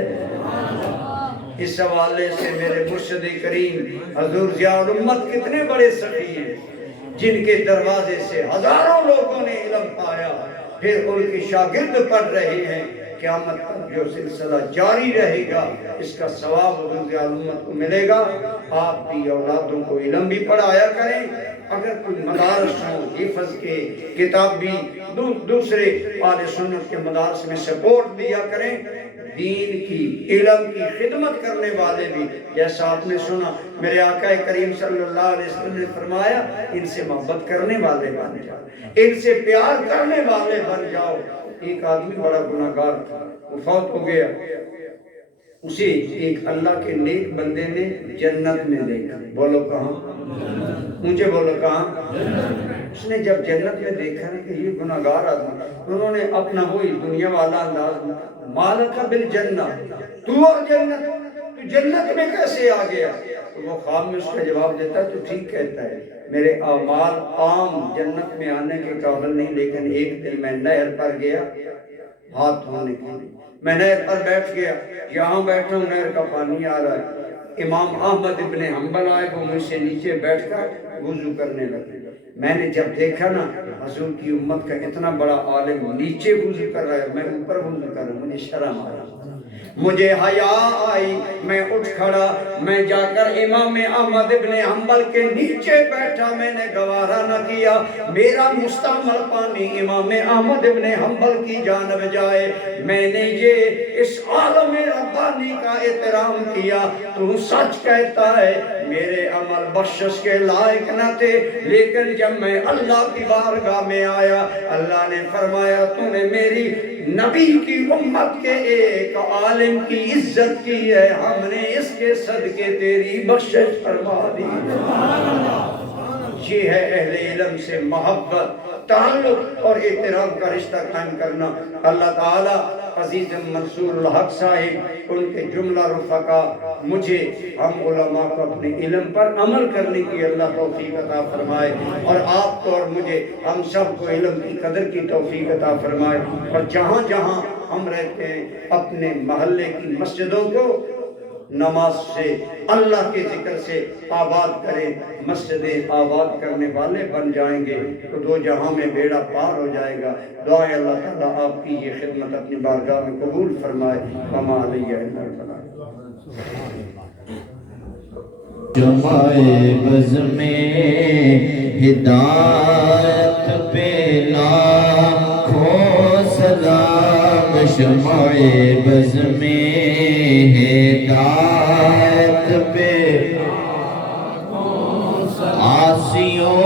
اس حوالے سے میرے مرشد کریم حضور ضیاء الامت کتنے بڑے سخی ہیں، جن کے دروازے سے ہزاروں لوگوں نے علم پایا، پھر ان کی شاگرد پڑھ رہے ہیں، قیامت تک جو سلسلہ جاری رہے گا اس کا ثواب حضور ضیاء الامت کو ملے گا۔ آپ بھی اولادوں کو علم بھی پڑھایا کریں، اگر کوئی مدارس ہوں حفظ کے کتاب بھی دوسرے اہل سنت کے مدارس میں سپورٹ دیا کریں، دین کی علم کی خدمت کرنے والے بھی، جیسا آپ نے سنا میرے آقا کریم صلی اللہ علیہ وسلم نے فرمایا ان سے محبت کرنے والے بن جاؤ، ان سے پیار کرنے والے بن جاؤ۔ ایک آدمی بڑا گناہگار تھا، وہ فوت ہو گیا، اسے ایک اللہ کے نیک بندے نے جنت میں دیکھا، بولو کہاں؟ مجھے بولو کہاں؟ اس نے جب جنت میں دیکھا کہ یہ گناہگار آدمی، انہوں نے اپنا وہی دنیا والا انداز، مالک بالجنہ، تو اور جنت، تو جنت میں کیسے آ گیا؟ تو وہ خواب میں اس کا جواب دیتا ہے تو ٹھیک کہتا ہے، میرے اعمال عام جنت میں آنے کے قابل نہیں، لیکن ایک دن میں نہر پر گیا ہاتھ دھونے کے لیے، میں نہر پر بیٹھ گیا، یہاں بیٹھا ہوں نہر کا پانی آ رہا ہے، امام احمد ابن حنبل آئے، وہ مجھ سے نیچے بیٹھ کر وضو کرنے لگے۔ میں نے جب دیکھا نا حضور کی امت کا اتنا بڑا عالم نیچے وضو کر رہا ہے، میں اوپر وضو کر رہا ہوں، مجھے شرم آ رہا، مجھے حیا آئی، میں اٹھ کھڑا، میں جا کر امام احمد ابن حنبل کے نیچے بیٹھا، میں نے گوارا نہ کیا میرا مستعمل پانی امام احمد ابن حنبل کی جانب جائے، میں نے یہ اس عالم ربانی کا احترام کیا۔ تو سچ کہتا ہے میرے عمل بخشش کے لائق نہ تھے، لیکن جب میں اللہ کی بارگاہ میں آیا اللہ نے فرمایا تو نے میری نبی کی امت کے ایک عالم کی عزت کی ہے، ہم نے اس کے صدقے تیری بخشش فرما دی۔ یہ ہے اہل علم سے محبت، تعلق اور احترام کا رشتہ قائم کرنا۔ اللہ تعالیٰ عزیز منصور الحق صاحب، ان کے جملہ رفقا، مجھے ہم علماء کو اپنے علم پر عمل کرنے کی اللہ توفیق عطا فرمائے، اور آپ کو اور مجھے ہم سب کو علم کی قدر کی توفیق عطا فرمائے، اور جہاں جہاں ہم رہتے ہیں اپنے محلے کی مسجدوں کو نماز سے اللہ کے ذکر سے آباد کریں، مسجدیں آباد کرنے والے بن جائیں گے تو دو جہاں میں بیڑا پار ہو جائے گا۔ دعائے اللہ تعالیٰ آپ کی یہ خدمت اپنی بارگاہ میں قبول فرمائے۔ وما علیہ الا البلاغ۔ جمائے بز میں ہدایت پہ لاکھوں سلام، شمائے بز میں ہدایت پہ آسیوں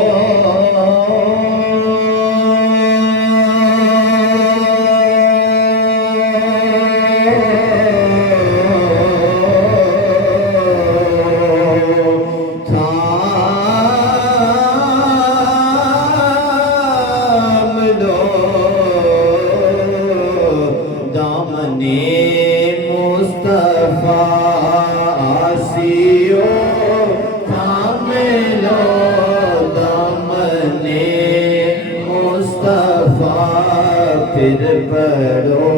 پڑھو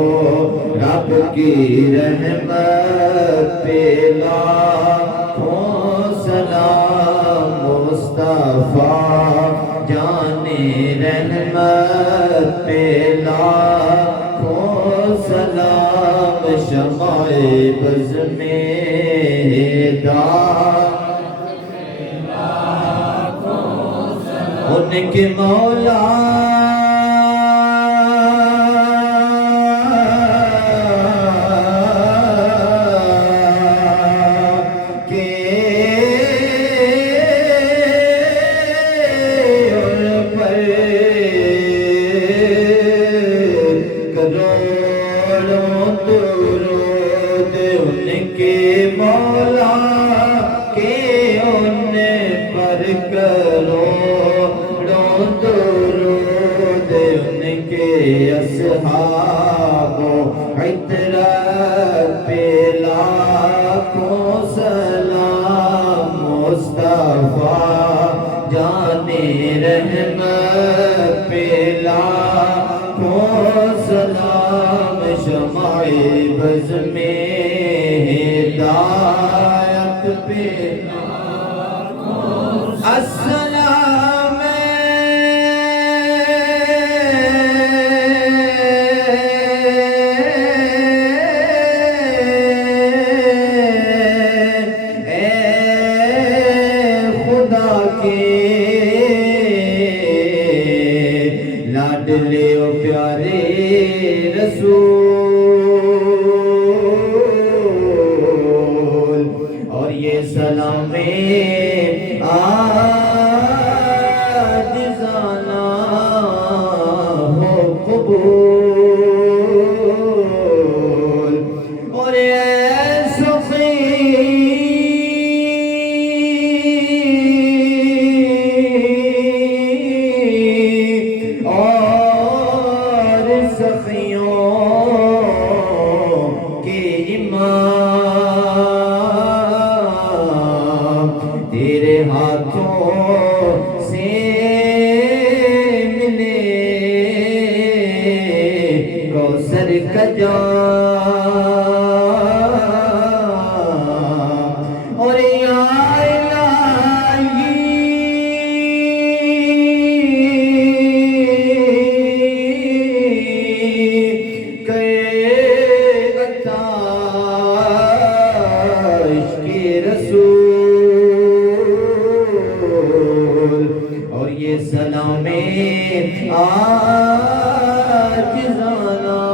رب کی رحمت پہ لاکھوں سلام، مصطفیٰ جان رحمت پہ لاکھوں سلام، شمع بز میں ہدایت پہ لاکھوں سلام، ان کے مولا درود ان کے مولا کے ان پر کروڑوں درود ان کے اصحاب و عطرت پہ لاکھوں سلام مصطفیٰ جان رحمت پہ لاکھوں سلام شمع بز میں ہدایت پہ السلام اے خدا کے لاڈلے و پیارے رسول اور یہ سلام عاجزانہ ہو قبول اور اے سخی اور سخیوں کے امام تیرے ہاتھوں سے ملے کوثر کا جام اور یا الہی کہ عطا عشق رسول اور یہ سلام عاجزانہ